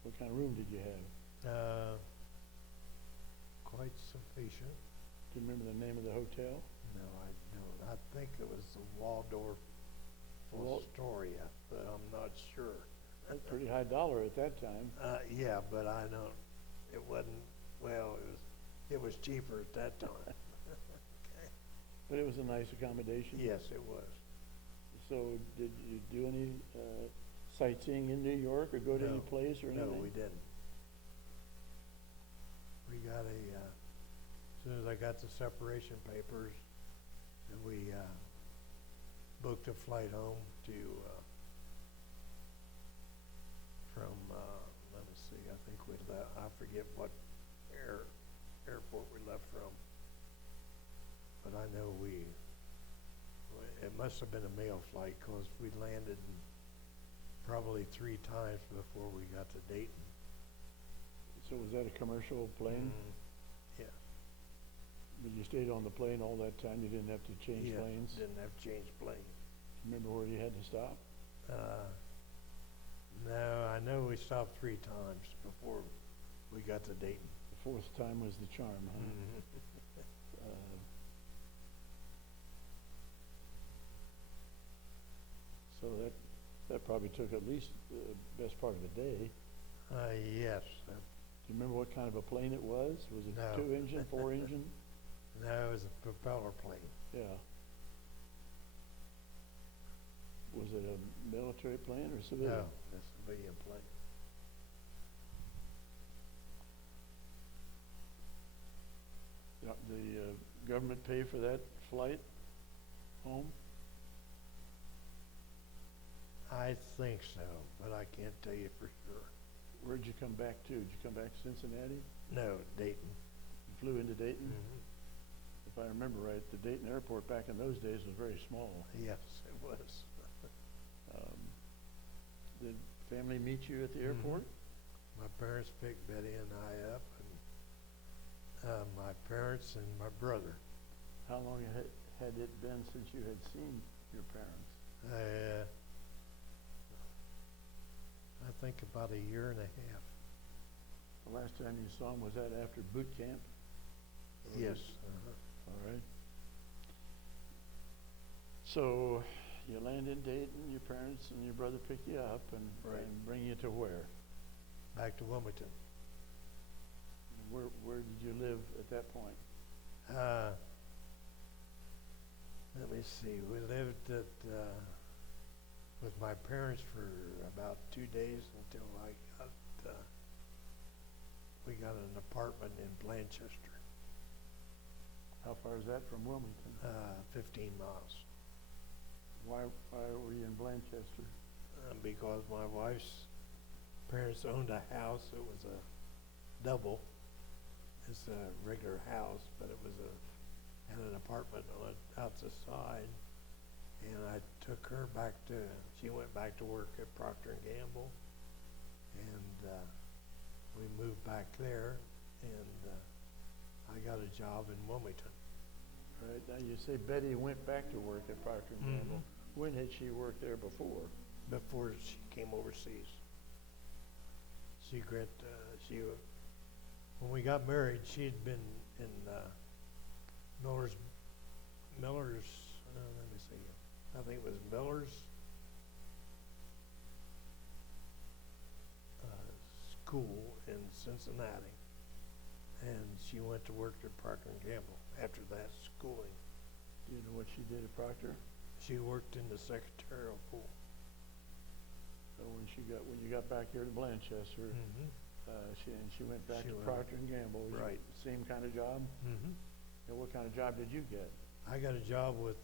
What kind of room did you have? Quite sufficient. Do you remember the name of the hotel? No, I don't. I think it was the Waldorf Astoria, but I'm not sure. That's pretty high dollar at that time. Yeah, but I don't. It wasn't. Well, it was cheaper at that time. But it was a nice accommodation? Yes, it was. So did you do any sightseeing in New York or go to any No. place or anything? No, we didn't. We got as soon as I got the separation papers, and we booked a flight home to from let me see, I think we left, I forget what airport we left from, but I know it must have been a mail flight because we landed probably 3 times before we got to Dayton. So was that a commercial plane? Yeah. But you stayed on the plane all that time? You didn't have to change Yeah, planes? didn't have to change plane. Remember where you had to stop? No, I know we stopped 3 times before we got to Dayton. The 4th time was the charm, huh? So that probably took at least the best part of a day. Yes. Do you remember what kind of a plane it was? Was it No. 2-engine, 4-engine? No, it was a propeller plane. Yeah. Was it a military plane or civilian? No, a civilian plane. The government pay for that flight home? I think so, but I can't tell you for sure. Where'd you come back to? Did you come back to Cincinnati? No, Dayton. You flew into Dayton? Mhm. If I remember right, the Dayton airport back in those days was very small. Yes, it was. Did family meet you at the Mhm. airport? My parents picked Betty and I up, and my parents and my brother. How long had it been since you had seen your parents? I think about a year and a half. The last time you saw them, was that after boot camp? Or Yes. was- All right. So you land in Dayton, your parents and your brother pick you up and, Right. and bring you to where? Back to Wilmington. Where did you live at that point? Let me see. We lived with my parents for about 2 days until we got an apartment in Blanchester, How far is that from Wilmington? 15 miles. Why were you in Blanchester? Because my wife's parents owned a house. It was a double. It's a regular house, but it was had an apartment on out the side. And I took her she went back to work at Procter and Gamble, and we moved back there, and I got a job in Wilmington. All right, now you say Betty went back to work at Procter & Gamble. Mhm. When had she worked there before? Before she came overseas. When we got married, she had been in Miller's, let me see, I think it was Miller's school in Cincinnati. And she went to work at Procter & Gamble after that schooling. Do you know what she did at Procter? She worked in the secretarial pool. So when you got back here to Blanchester, Mm-hmm. she went back She to went- Procter & Gamble. Right. Same kind of job? Mm-hmm. And what kind of job did you get? I got a job with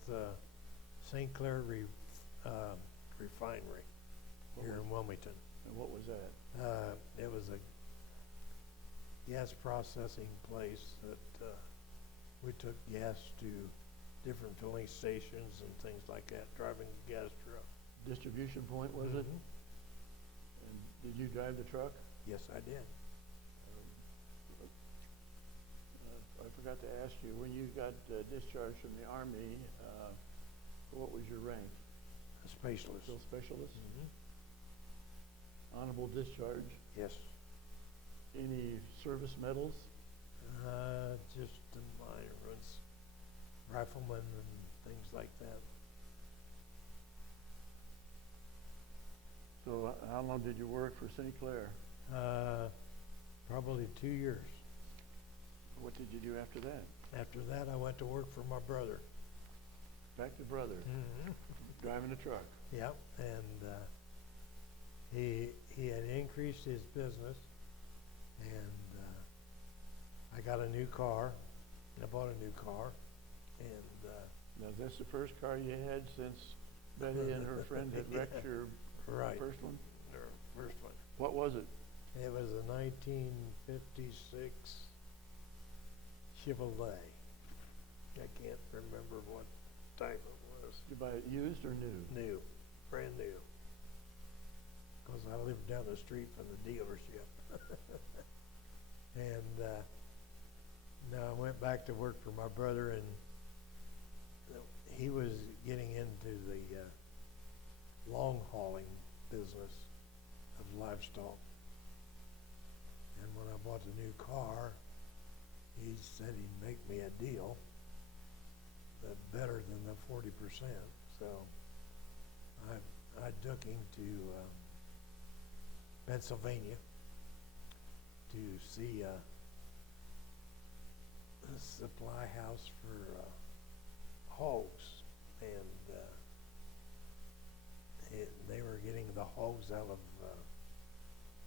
St. Clair Refinery here in Wilmington. And what was that? It was a gas processing place that we took gas to different filling stations and things like that, driving a gas truck. Distribution point, was it? Mhm. And did you drive the truck? Yes, I did. I forgot to ask you, when you got discharged from the Army, what was your rank? A specialist. Field specialist? Mhm. Honorable discharge? Yes. Any service medals? Just the minor ones, riflemen and things like that. So how long did you work for St. Clair? Probably 2 years. What did you do after that? After that, I went to work for my brother. Back to brother, Mm-hmm. driving a truck. Yep, and he had increased his business, and I got a new car. I bought a new car, and Now, is this the first car you had since Betty and her friend had wrecked your right, first one? their first one. What was it? It was a 1956 Chevrolet. I can't remember what type it was. Did you buy it used or new? New, brand new. Because I lived down the street from the dealership. And now I went back to work for my brother, and he was getting into the long-hauling business of livestock. And when I bought the new car, he said he'd make me a deal that better than the 40%. So I took him to Pennsylvania to see a supply house for hogs, and they were getting the hogs out of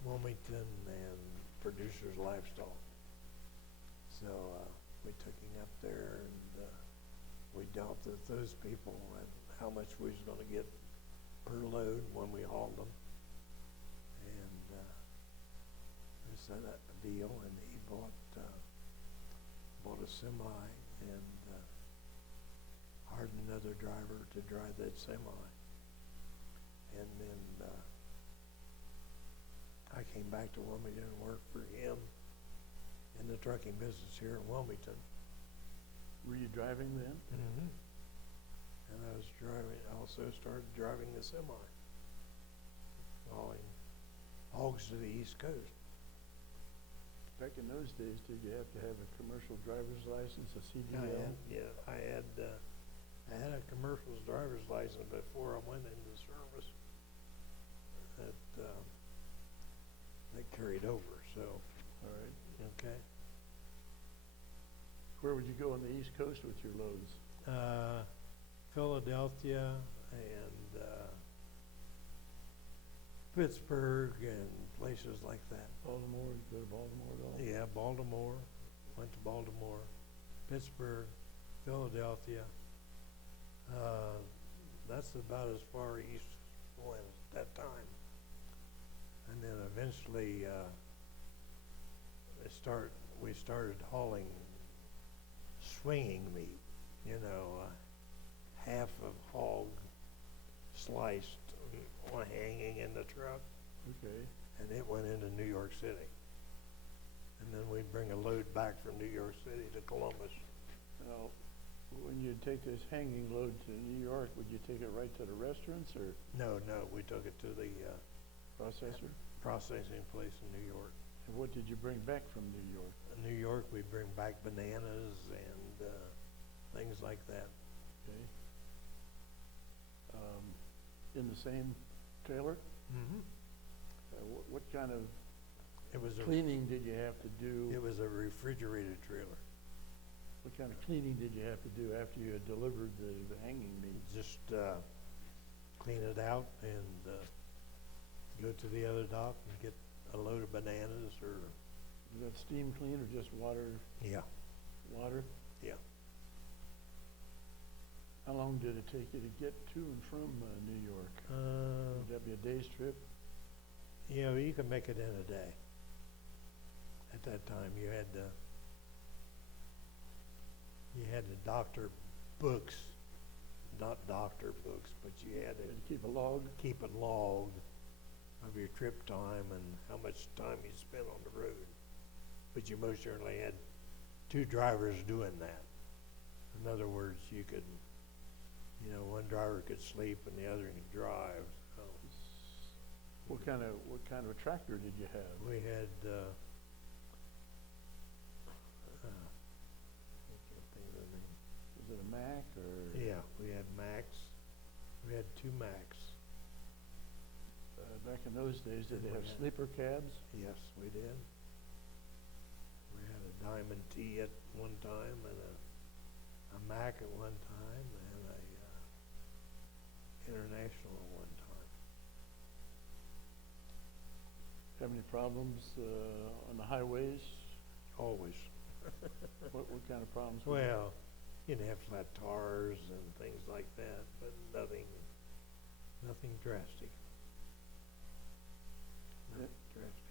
Wilmington and Producers Livestock. So we took him up there, and we dealt with those people and how much we was gonna get per load when we hauled them. And, we set up a deal, and he bought a semi and, hired another driver to drive that semi. And then, I came back to Wilmington and worked for him in the trucking business here in Wilmington. Were you driving then? Mm-hmm. And I was driving, also started driving the semi, hauling hogs to the East Coast. Back in those days, did you have to have a commercial driver's license, a CDL? I had a commercial driver's license before I went into service. That carried over, so. All right. Okay. Where would you go on the East Coast with your loads? Philadelphia and Pittsburgh and places like that. Baltimore, you go to Baltimore at all? Yeah, Baltimore, went to Baltimore, Pittsburgh, Philadelphia. That's about as far east as I went at that time. And then eventually, we started hauling swinging meat, half of hog sliced, hanging in the truck, Okay. and it went into New York City. And then we'd bring a load back from New York City to Columbus. Now, when you take this hanging load to New York, would you take it right to the restaurants or No, we took it to the processor? processing place in New York. And what did you bring back from New York? In New York, we bring back bananas and things like that. Okay. In the same trailer? Mm-hmm. What kind of It was cleaning did you have to do? It was a refrigerated trailer. What kind of cleaning did you have to do after you had delivered the hanging meat? Just clean it out and go to the other dock and get a load of bananas or. Was that steam clean or just water? Yeah. Water? Yeah. How long did it take you to get to and from New York? Would that be a day's trip? You could make it in a day. At that time, you had to doctor books, not doctor books, but you had to Did you keep a log? keep a log of your trip time and how much time you spent on the road. But you most certainly had two drivers doing that. In other words, you could, one driver could sleep and the other could drive. So What kind of a tractor did you have? we had, I can't think of the name. Was it a Mack or? Yeah, we had Max. We had two Max. Back in those days, did they have Yeah. sleeper cabs? Yes, we did. We had a Diamond T at one time and a Mac at one time and a International at one time. Have any problems on the highways? Always. What kind of problems? were there? Well, you'd have flat tires and things like that, but nothing drastic. Nothing drastic.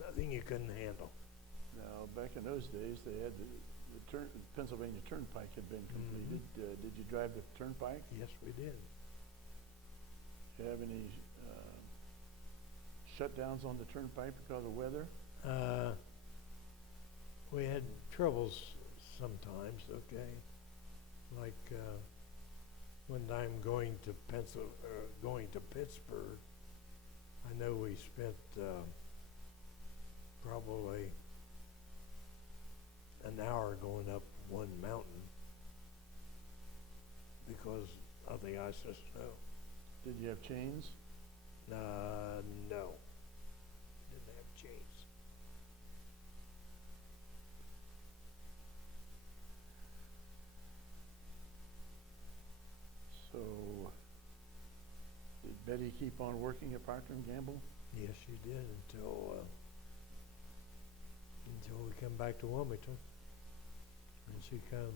Nothing you couldn't handle. Now, back in those days, they had the Pennsylvania Turnpike had been completed. Did you drive the Turnpike? Yes, we did. Do you have any shutdowns on the Turnpike because of weather? We had troubles sometimes, okay? Like when I'm going to Pittsburgh, I know we spent probably an hour going up one mountain because of the ice and snow. Did you have chains? No, didn't have chains. So, did Betty keep on working at Procter & Gamble? Yes, she did until we come back to Wilmington. And she come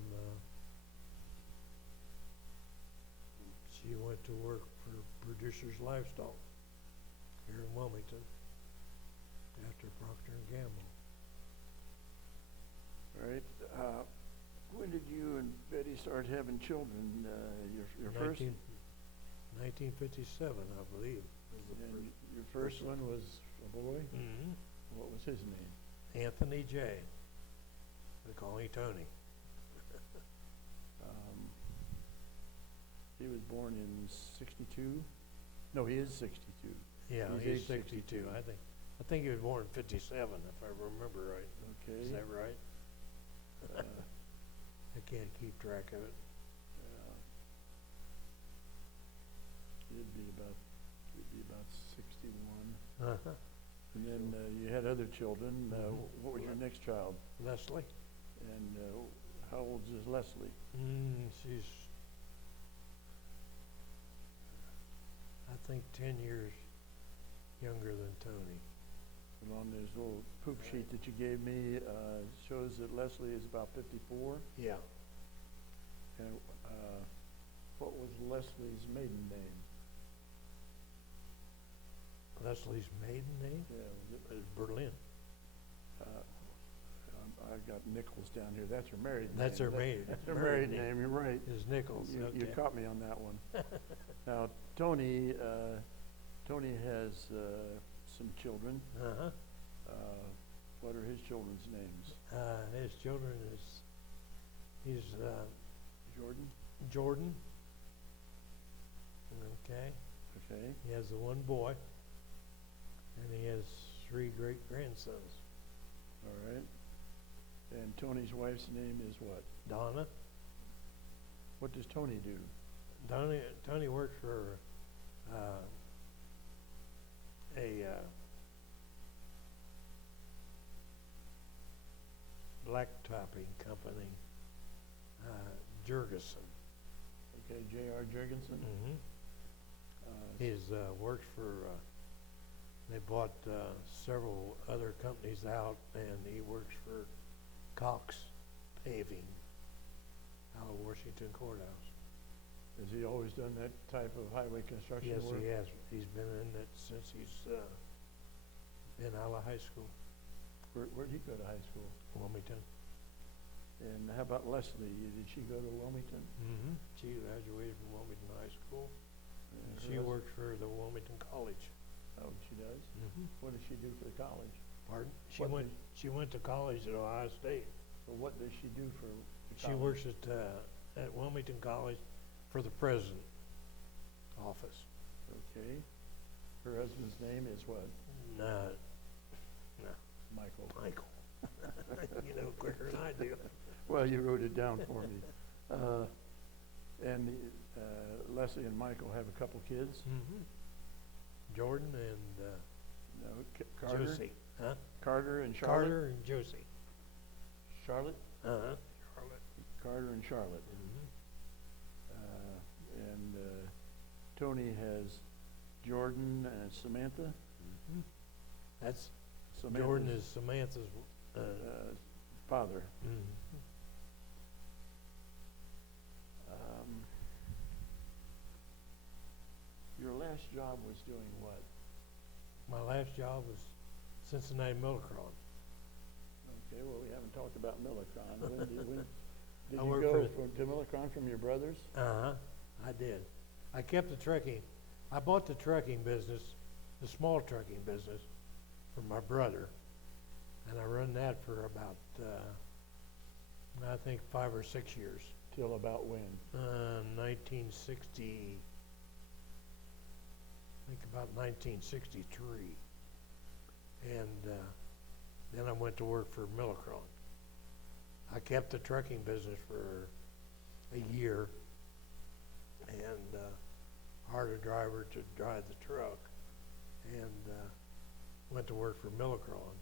she went to work for Producers Livestock here in Wilmington after Procter and Gamble. All right. When did you and Betty start having children? Your first? 1957, I believe. Was the And first. your first one was a boy? Mhm. What was his name? Anthony J. They call him Tony. He was born in 62? No, he is 62. Yeah, He's he's age 62. I think he was born in 57, if I remember right. Okay. Is that right? Uh, I can't keep track of it. It'd be about 61. Uh-huh. And then you had other children. What was your next child? Leslie? And how old is Leslie? She's, I think, 10 years younger than Tony. And on this little poop sheet that you gave me, shows that Leslie is about 54. Yeah. And what was Leslie's maiden name? Leslie's maiden name Yeah, is Berlin. I got Nichols down here. That's her married name. That's her maiden. That's her married name. You're right. Is Nichols. You Okay. caught me on that one. Now, Tony has some children. Uh-huh. What are his children's names? His children he's Jordan? Jordan. Okay. Okay. He has the one boy, and he has 3 great-grandsons. All right. And Tony's wife's name is what? Donna. What does Tony do? Tony works for a blacktopping company, Jurgensen. Okay, J.R. Jurgensen. Mm-hmm. Uh, He's works for, they bought several other companies out, and he works for Cox Paving out of Washington Courthouse. Has he always done that type of highway construction Yes, work? he has. He's been in it since he's been out of high school, Where'd he go to high school? Wilmington. And how about Leslie? Did she go to Wilmington? Mm-hmm. She graduated from Wilmington High School. And her she husband- works for the Wilmington College. Oh, she does? Mm-hmm. What does she do for the college? Pardon? What She went to college at Ohio State. Or what does she do for the She college? works at Wilmington College for the president office. Okay. Her husband's name is what? No, Michael. Michael. You know quicker than I do. Well, you wrote it down for me. And Leslie and Michael have a couple kids. Mm-hmm. Jordan and No, Carter. Josie. Huh? Carter and Charlotte. Carter and Josie. Charlotte. Uh-huh. Charlotte. Carter and Charlotte. Mm-hmm. And Tony has Jordan and Samantha. Mm-hmm. That's Samantha's, Jordan is Samantha's father. mm-hmm. Your last job was doing what? My last job was Cincinnati Millicron. Okay, well, we haven't talked about Millicron. When did I you worked go for to Millicron from your brothers? Uh-huh. I did. I kept the trucking. I bought the trucking business, the small trucking business, from my brother, and I run that for about, I think 5 or 6 years. Till about when? 1960, I think about 1963. And then I went to work for Millicron. I kept the trucking business for a year and hired a driver to drive the truck and went to work for Millicron.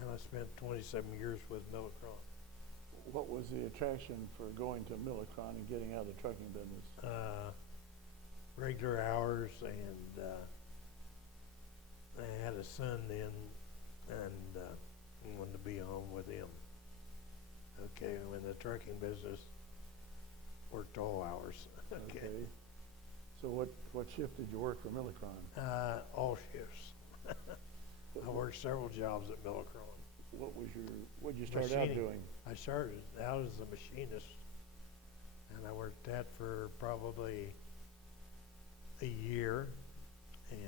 And I spent 27 years with Millicron. What was the attraction for going to Millicron and getting out of the trucking business? Regular hours, and I had a son then, and wanted to be home with him. Okay, when the trucking business worked all hours. Okay. So what shift did you work for Millicron? All shifts. I worked several jobs at Millicron. What'd you start out Machining. doing? I started out as a machinist, and I worked that for probably a year, and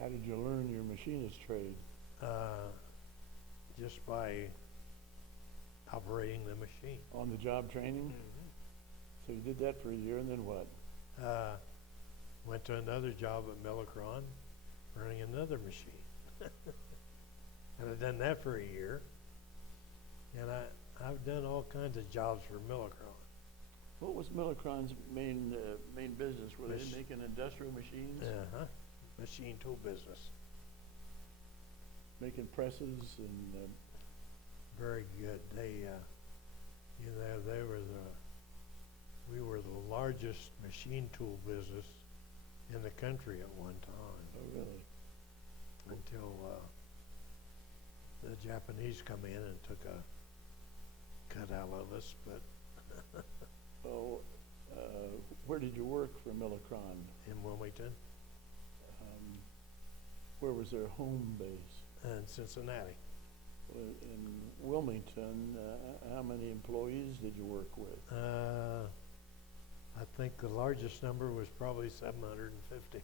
How did you learn your machinist trade? just by operating the machine. On-the-job training? So you did that for a year, and then what? Went to another job at Millicron, running another machine. And I've done that for a year. And I've done all kinds of jobs for Millicron. What was Millicron's main business? Were they Mach- making industrial machines? Machine tool business. Making presses and, Very good. They, we were the largest machine tool business in the country at one time, oh, really? until the Japanese come in and took a cut out of us. But Oh, where did you work for Millicron? in Wilmington Where was their home base? and Cincinnati, In Wilmington, how many employees did you work with? I think the largest number was probably 750.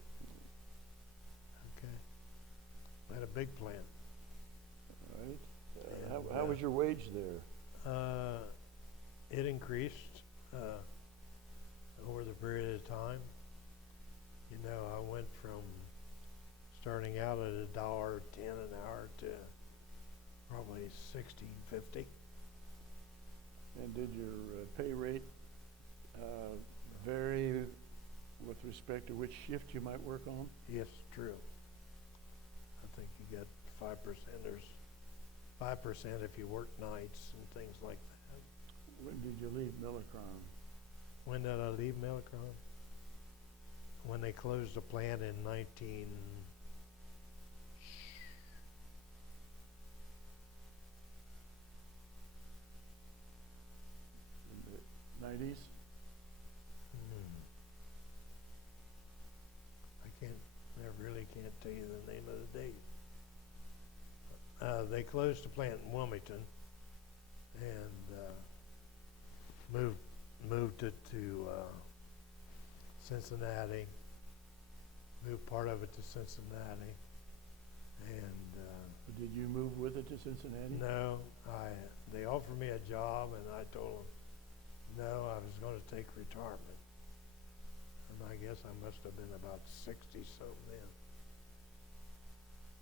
Okay. We had a big plant. All right. And, How was your wage there? It increased over the period of time. You know, I went from starting out at $1.10 an hour to probably $16.50. And did your pay rate vary with respect to which shift you might work on? Yes, true. I think you get 5%ers, 5% if you work nights and things like that. When did you leave Millicron? When did I leave Millicron? When they closed the plant in In the 90s? I really can't tell you the name of the date. They closed the plant in Wilmington and moved it to Cincinnati, moved part of it to Cincinnati, and Did you move with it to Cincinnati? no, they offered me a job and I told them no, I was going to take retirement. And I guess I must have been about 60-something then.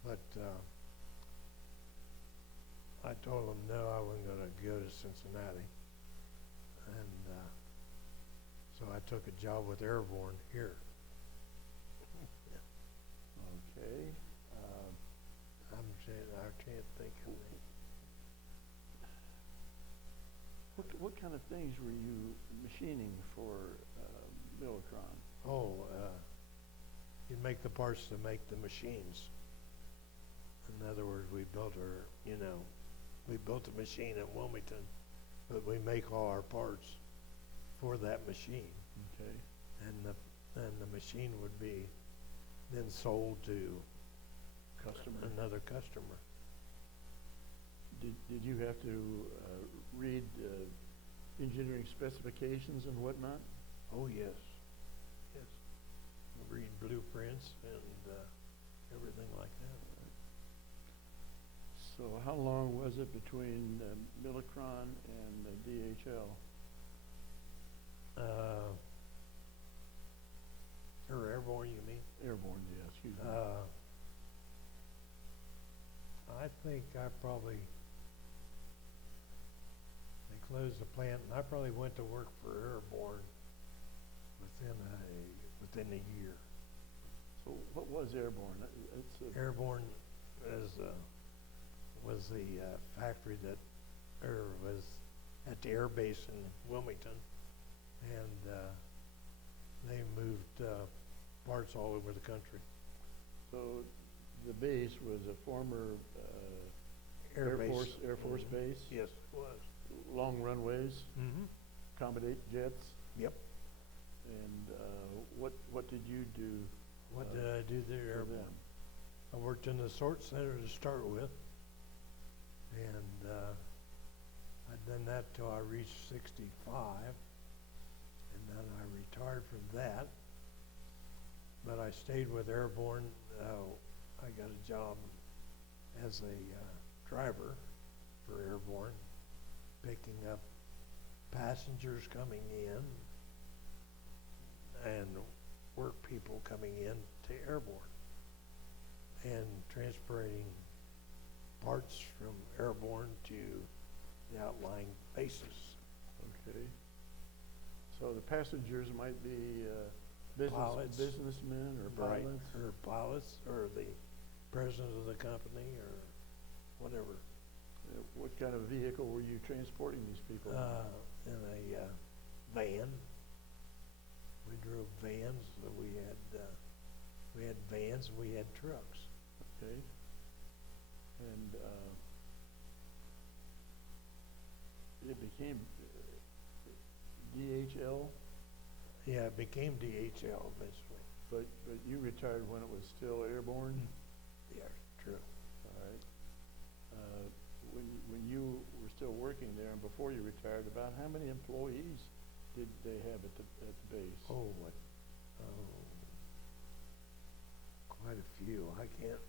But I told them no, I wasn't going to go to Cincinnati. And so I took a job with Airborne here. Okay. I can't think of it. What kind of things were you machining for Millicron? Oh, you make the parts to make the machines. In other words, we built a machine in Wilmington, but we make all our parts for that machine. Okay. And the machine would be then sold to Customer. another customer. Did you have to read engineering specifications and whatnot? Oh, yes. Yes. Read blueprints and everything like that. So how long was it between Millicron and DHL? Or Airborne, you mean? Airborne, yeah, excuse me. I think they closed the plant, and I probably went to work for Airborne within a year. So what was Airborne? Airborne was the factory was at the air base in Wilmington, and they moved parts all over the country. So the base was a former Air Force base? Yes, it was. Long runways, Mm-hmm. accommodate jets, Yep. And what did you do What did I do there? for them? I worked in the sort center to start with, and I'd done that till I reached 65, and then I retired from that. But I stayed with Airborne. I got a job as a driver for Airborne, picking up passengers coming in and work people coming in to Airborne, and transporting parts from Airborne to the outlying bases. Okay. So the passengers might be Pilots. businessmen or Right, pilots? or pilots, or the president of the company, or whatever. What kind of vehicle were you transporting these people? In a van. We drove vans. We had vans and we had trucks. Okay. And it became DHL, Yeah, it became DHL eventually. but you retired when it was still Airborne? Yeah, true. All right. When you were still working there and before you retired, about how many employees did they have at the base? Oh, quite a few. I can't.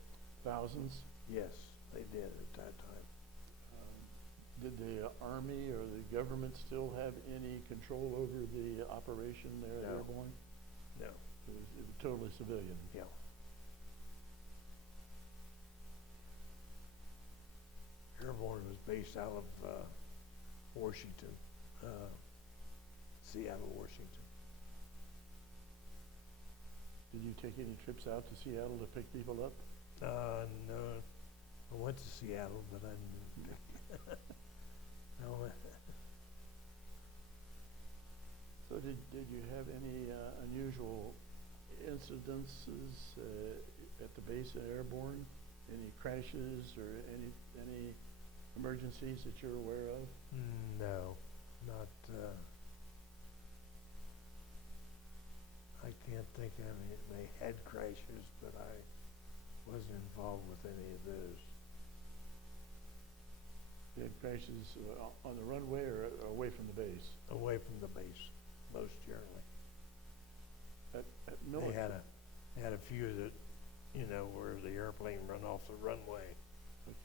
Thousands? Yes, they did at that time. Did the Army or the government still have any control over the operation there at No. Airborne? No. It was totally civilian. Yeah. Airborne was based out of Washington, Seattle, Washington. Did you take any trips out to Seattle to pick people up? No, I went to Seattle, but I didn't. No, So did you have any unusual incidences at the base at Airborne? Any crashes or any emergencies that you're aware of? no, not. I can't think of any. They had crashes, but I wasn't involved with any of those. You had crashes on the runway or away from the base? Away from the base, most generally. At They military? had a few that, where the airplane run off the runway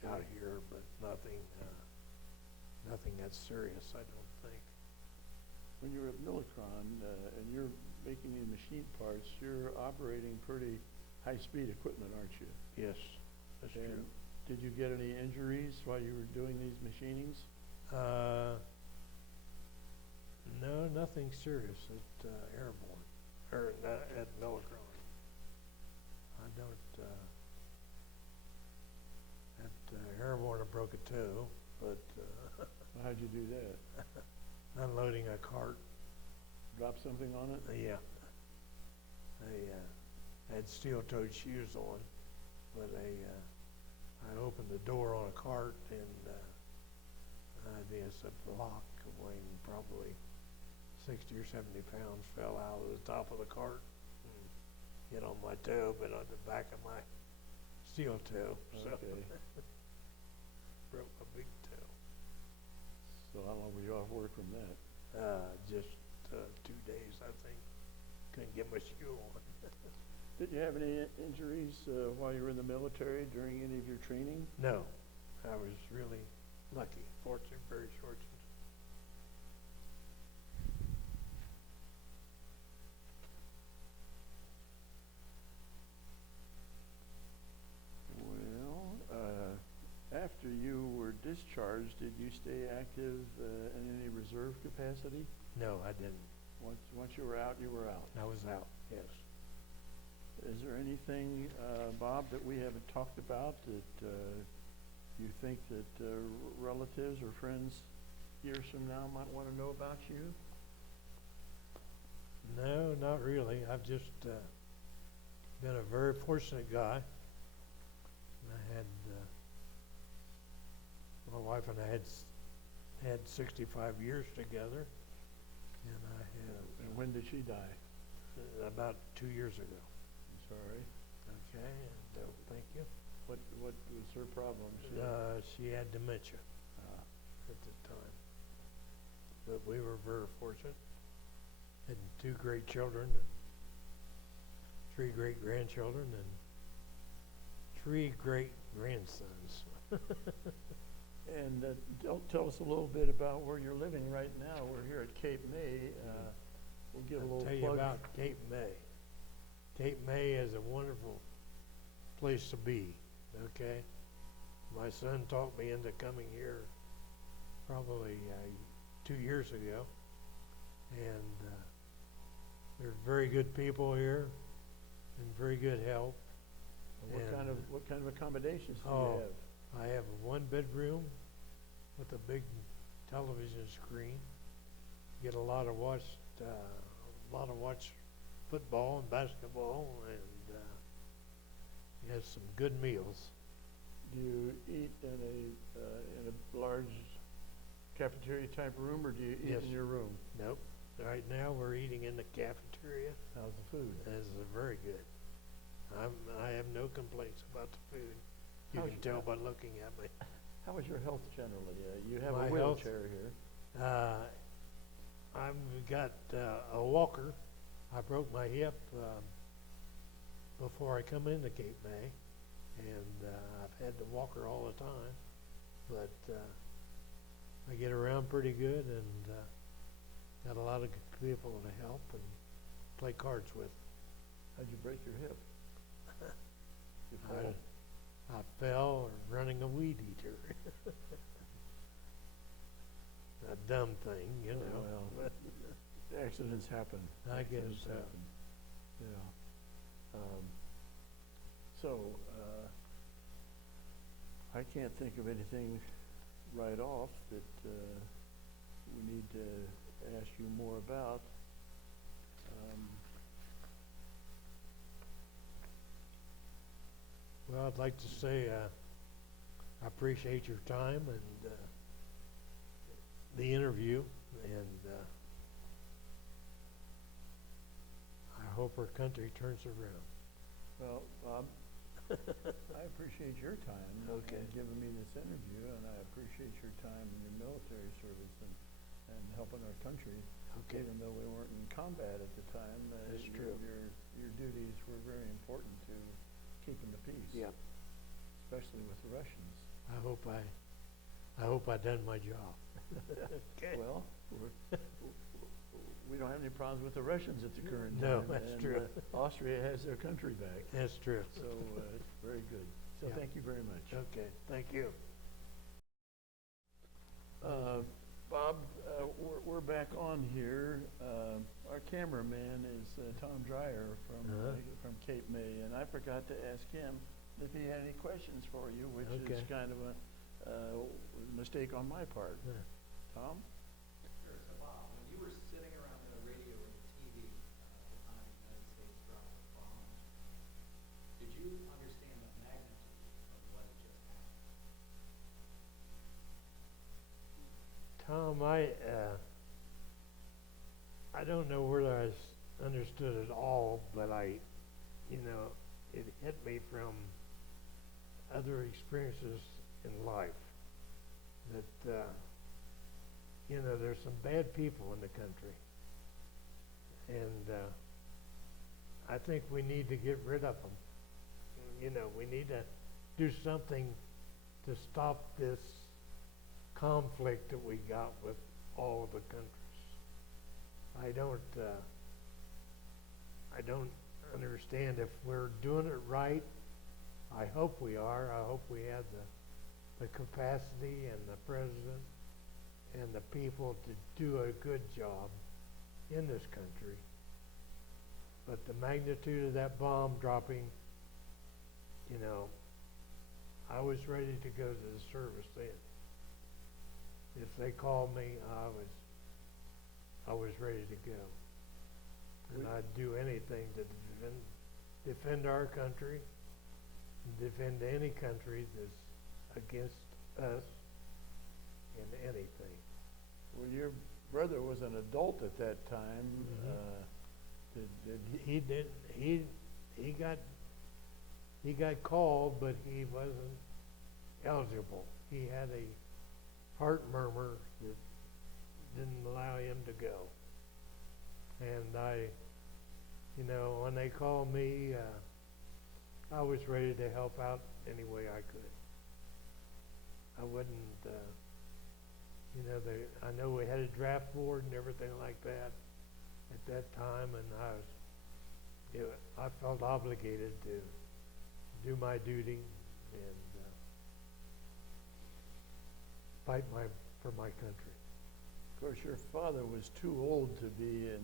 out Okay. here, but nothing that serious, I don't think. When you're at Millicron and you're making these machine parts, you're operating pretty high-speed equipment, aren't you? Yes, that's true. And did you get any injuries while you were doing these machinings? No, nothing serious at Airborne, or at Millicron. I don't, at Airborne I broke a toe, but How'd you do that? unloading a cart, Drop something on it? yeah. I had steel-toed shoes on, but I opened the door on a cart and there's a block weighing probably 60 or 70 pounds fell out of the top of the cart and hit on my toe, but on the back of my steel toe. So Okay. broke my big toe. So how long were you off work from that? Just 2 days, I think. Couldn't get my shoe on. Did you have any injuries while you were in the military during any of your training? No, I was really lucky, fortunate, very fortunate. Well, after you were discharged, did you stay active in any reserve capacity? No, I didn't. Once you were out, you were out. I was out, yes. Is there anything, Bob, that we haven't talked about that you think that relatives or friends years from now might want to know about you? No, not really. I've just been a very fortunate guy. I had my wife and I had 65 years together, and I had And when did she die? about 2 years ago. I'm sorry. Okay, and thank you. What was her problem? She had dementia Ah, at the time. But we were very fortunate. Had 2 great children, and 3 great grandchildren, and 3 great grandsons. And tell us a little bit about where you're living right now. We're here at Cape May. We'll give a I'll little tell plug. you about Cape May. Cape May is a wonderful place to be, okay? My son talked me into coming here probably 2 years ago, and there's very good people here and very good help. What and- kind of accommodations do Oh. you have? I have a 1-bedroom with a big television screen. Get a lot of watch football and basketball, and you have some good meals. Do you eat in a large cafeteria type room, or do you eat Yes. in your room? Nope. Right now we're eating in the cafeteria. How's the food? It's very good. I have no complaints about the food. You How's can your- tell by looking at me. How is your health generally? You have My a health? wheelchair here. I've got a walker. I broke my hip before I come into Cape May, and I've had the walker all the time. But I get around pretty good, and got a lot of good people to help and play cards with. How'd you break your hip? You I, fell? I fell running a weed eater. A dumb thing, you know. Well, accidents happen. I guess Accidents so. happen. Yeah. So, I can't think of anything right off that we need to ask you more about. Well, I'd like to say I appreciate your time and the interview, and I hope our country turns around. Well, Bob, I appreciate your time Okay. and giving me this interview, and I appreciate your time in your military service and helping our country. Okay. Even though we weren't in combat at the time, That's your, true. your duties were very important to keeping the peace. Yep. Especially with the Russians. I hope I done my job. Okay. Well, we don't have any problems with the Russians at the current time. No, that's and, true. Austria has their country back, That's true. so it's very good. So Yeah. thank you very much. Okay, thank you. Bob, we're back on here. Our cameraman is Tom Dreyer from Cape May, and I forgot to ask him if he had any questions for you, which is Okay. kind of a mistake on my part. Yeah. Tom? Sure. So Bob, when you were sitting around the radio or the TV at the time the United States dropped the bomb, did you understand the magnitude of what had just happened? Tom, I don't know whether I understood it all, but it hit me from other experiences in life that, there's some bad people in the country. And I think we need to get rid of them. We need to do something to stop this conflict that we got with all of the countries. I don't understand if we're doing it right. I hope we are. I hope we have the capacity and the president and the people to do a good job in this country. But the magnitude of that bomb dropping, I was ready to go to the service then. If they called me, I was ready to go. And I'd do anything to defend our country, defend any country that's against us in anything. Well, your brother was an adult at that time. Mhm. Did He did, he got called, but he wasn't eligible. He had a heart murmur that didn't allow him to go. And when they called me, I was ready to help out any way I could. I wouldn't, I know we had a draft board and everything like that at that time, and I felt obligated to do my duty and fight for my country. Of course, your father was too old to be in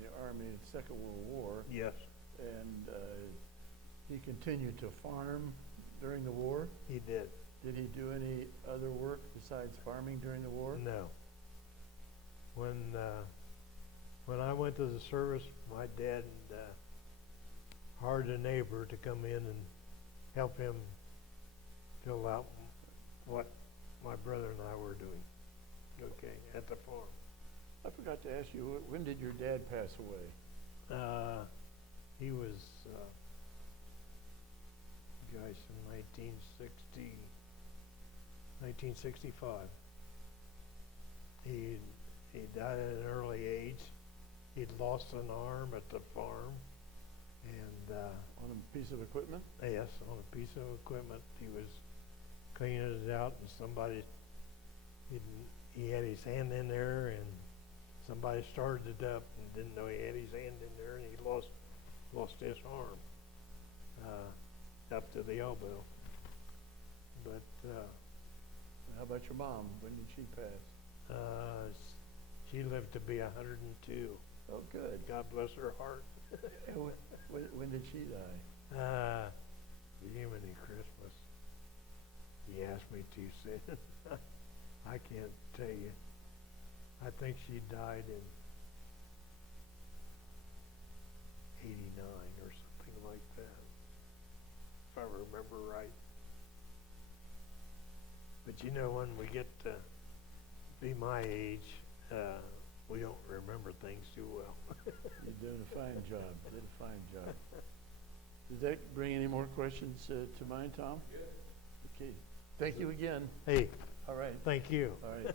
the Army in the Second World War, Yes. and he continued to farm during the war. He did. Did he do any other work besides farming during the war? No. When I went to the service, my dad hired a neighbor to come in and help him fill out what my brother and I were doing, at the farm. I forgot to ask you, when did your dad pass away? He was, in 1965. He died at an early age. He'd lost an arm at the farm, and On a piece of equipment? yes, on a piece of equipment. He was cleaning it out, and he had his hand in there, and somebody started it up and didn't know he had his hand in there, and he lost his arm up to the elbow. But How about your mom? When did she pass? she lived to be 102. Oh, good. God bless her heart. And when did she die? Jiminy Christmas. You asked me too soon. I can't tell you. I think she died in 89 or something like that, if I remember right. But when we get to be my age, we don't remember things too well. You're doing a fine job. Did a fine job. Does that bring any more questions to mind, Tom? Good. Okay. Thank you again. Hey, All right. thank you. All right.